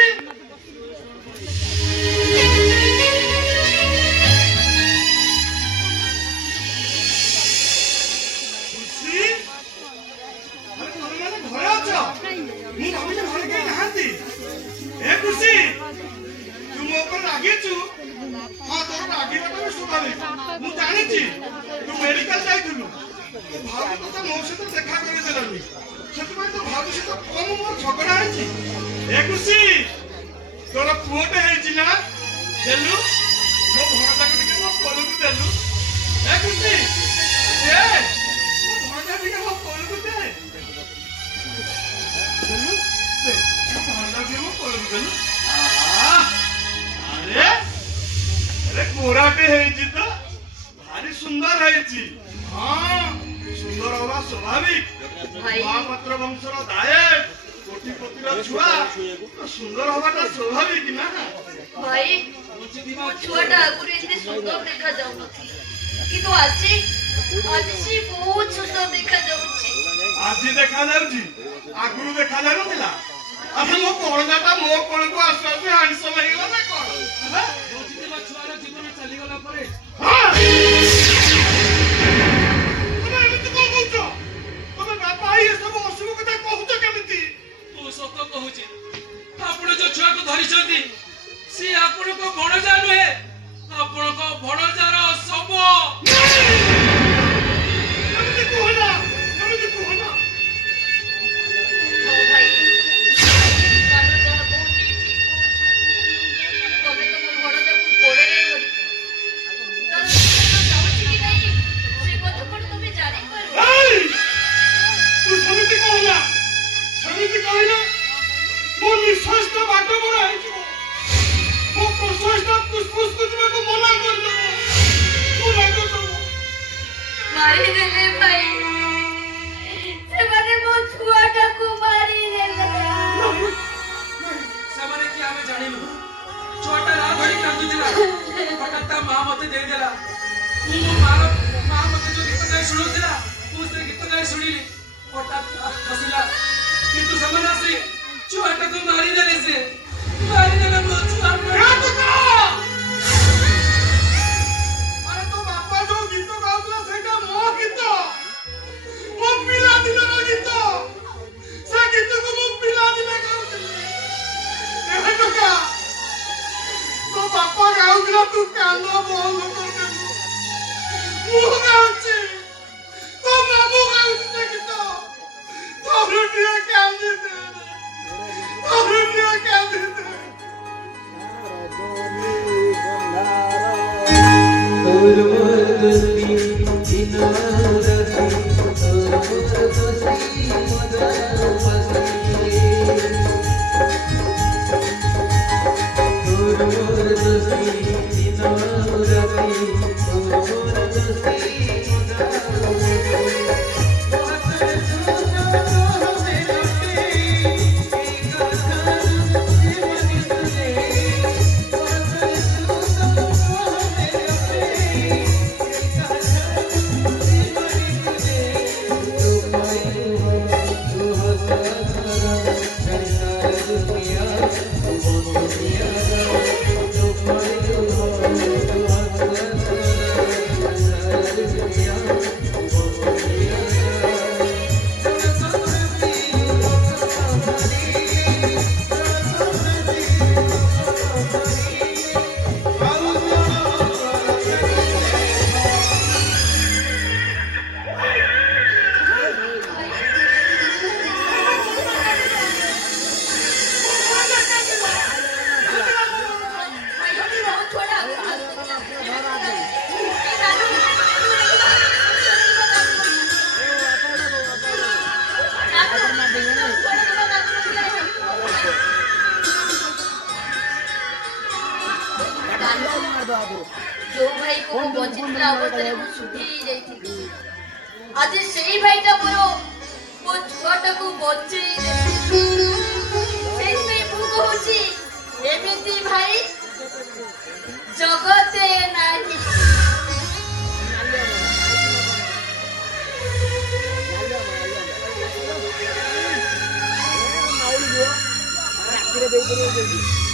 तोर पुओटे है देलु मो भणजा को टिके मो कोलु को देलु ए खुशी ए मो भणजा टिके मो कोलु को दे देलु दे मो भणजा टिके मो कोलु को देलु अरे अरे कोराटे है जी तो भारी सुंदर है जी हां सुंदर होगा स्वाभाविक महापात्र वंशर दायक कोटिपतिर छुआ सुंदर हवाटा स्वाभाविक ना भाई ମୋ ଛୁଆଟା ଆଗରୁ ଏତେ ସୁନ୍ଦର ଦେଖାଯାଉନଥିଲା କିନ୍ତୁ ଆଜି ଆଜି ବହୁତ ସୁନ୍ଦର ଦେଖାଯାଉଛି ଆଜି ଦେଖାଯାଉଛି ଆଗରୁ ଦେଖାଯାଉନଥିଲା ଆଚ୍ଛା ମୋ କଣଟା ମୋ କୋଳକୁ ଆସୁ ଆସୁ ହ୍ୟାଣ୍ଡସମ୍ ହେଇଗଲା ନା କଣ ମୋ ଛୁଆର ଜୀବନ ଚାଲିଗଲା ପରେ ତମେ ଏମିତି କଣ କହୁଛ ତମେ ବାପା ହେଇ ଏସବୁ ଅଶୁଭ କଥା କହୁଛ କେମିତି ମୁଁ ସତ କହୁଛି ଆପଣ ଯୋଉ ଛୁଆକୁ ଧରିଛନ୍ତି ସେ ଆପଣଙ୍କ ଭଣଜା ନୁହେଁ ଆପଣଙ୍କ ଭଣଜାର ଶବ ଏମିତି କୁହନା ଏମିତି କୁହନା ହଁ ଭାଇ କାନ ଯାହା କହୁଛି ଠିକ କହୁଛି ତମେ ତମ ଭଣଜାକୁ କୋଳରେ ଧରିଛ ତାର ଜୀବନ ଯାଉଛି କି ନାହିଁ ସେ କଥା କଣ ତମେ ଜାଣିପାରୁଛ ଏଇ ତୁ ସେମିତି କହନା ସେମିତି କହିଲେ ମୋ ନିଶ୍ୱାସ ବାଟ ବଡ଼ ହେଇଯିବ ମୋ ପ୍ରଶ୍ୱାସଟା ଫୁସଫୁସ କୁ ଯିବାକୁ ମନା କରିଦେବ ମାରିଦେଲେ ଭାଇ ସେମାନେ ମୋ ଛୁଆଟାକୁ ମାରିଦେଲେ ସେମାନେ କି ଆମେ ଜାଣିନୁ ଛୁଆଟା ରାହ ଧରି କାନ୍ଦୁଥିଲା ହଠାତ୍ ତା ମା ମତେ ଦେଇଦେଲା ମୁଁ ମୋ ମା ମତେ ଯୋଉ ଗୀତ ଗାଇ ଶୁଣଉଥିଲା ମୁଁ ସେ ଗୀତ ଗାଇ ଶୁଣିଲି ହଠାତ୍ ହସିଲା କିନ୍ତୁ ସେମାନେ ଆସି ଛୁଆଟାକୁ ମାରିଦେଲେ ସେ ମାରିଦେଲେ ମୋ ଛୁଆକୁ ଆରେ ତୋ ବାପା ଯୋଉ ଗୀତ ଗାଉଥିଲା ସେଇଟା ମୋ ଗୀତ ମୋ ପିଲାଦିନର ଗୀତ ସେ ଗୀତକୁ ମୁଁ ପିଲାଦିନେ ଗାଉଥିଲି ଏବେ ଟୋକା ତୋ ବାପା ଗାଉଥିଲା ତୁ କାନ୍ଦ ବନ୍ଦ କରିଦେଲୁ ମୁଁ ଗାଉଛି ତୋ ମାମୁଁ ଗାଉଛି ସେ ଗୀତ ତୋର ଟିକେ କାନ୍ଦିଦେ ତୋର ଟିକେ କାନ୍ଦିଦେ ଯୋଉ ଭାଇକୁ ମୁଁ ବଞ୍ଚିଥିଲା ଅବସ୍ଥାରେ ମୁଁ ସୁଧି ଯାଇଥିଲି ଆଜି ସେଇ ଭାଇଟା ମୋର ମୋ ଛୁଆଟାକୁ ବଞ୍ଚେଇ ସେଇଥିପାଇଁ ମୁଁ କହୁଛି ଏମିତି ଭାଇ ଜଗତେ ନାହିଁ। ରାତିରେ ଦେଇପାରିବ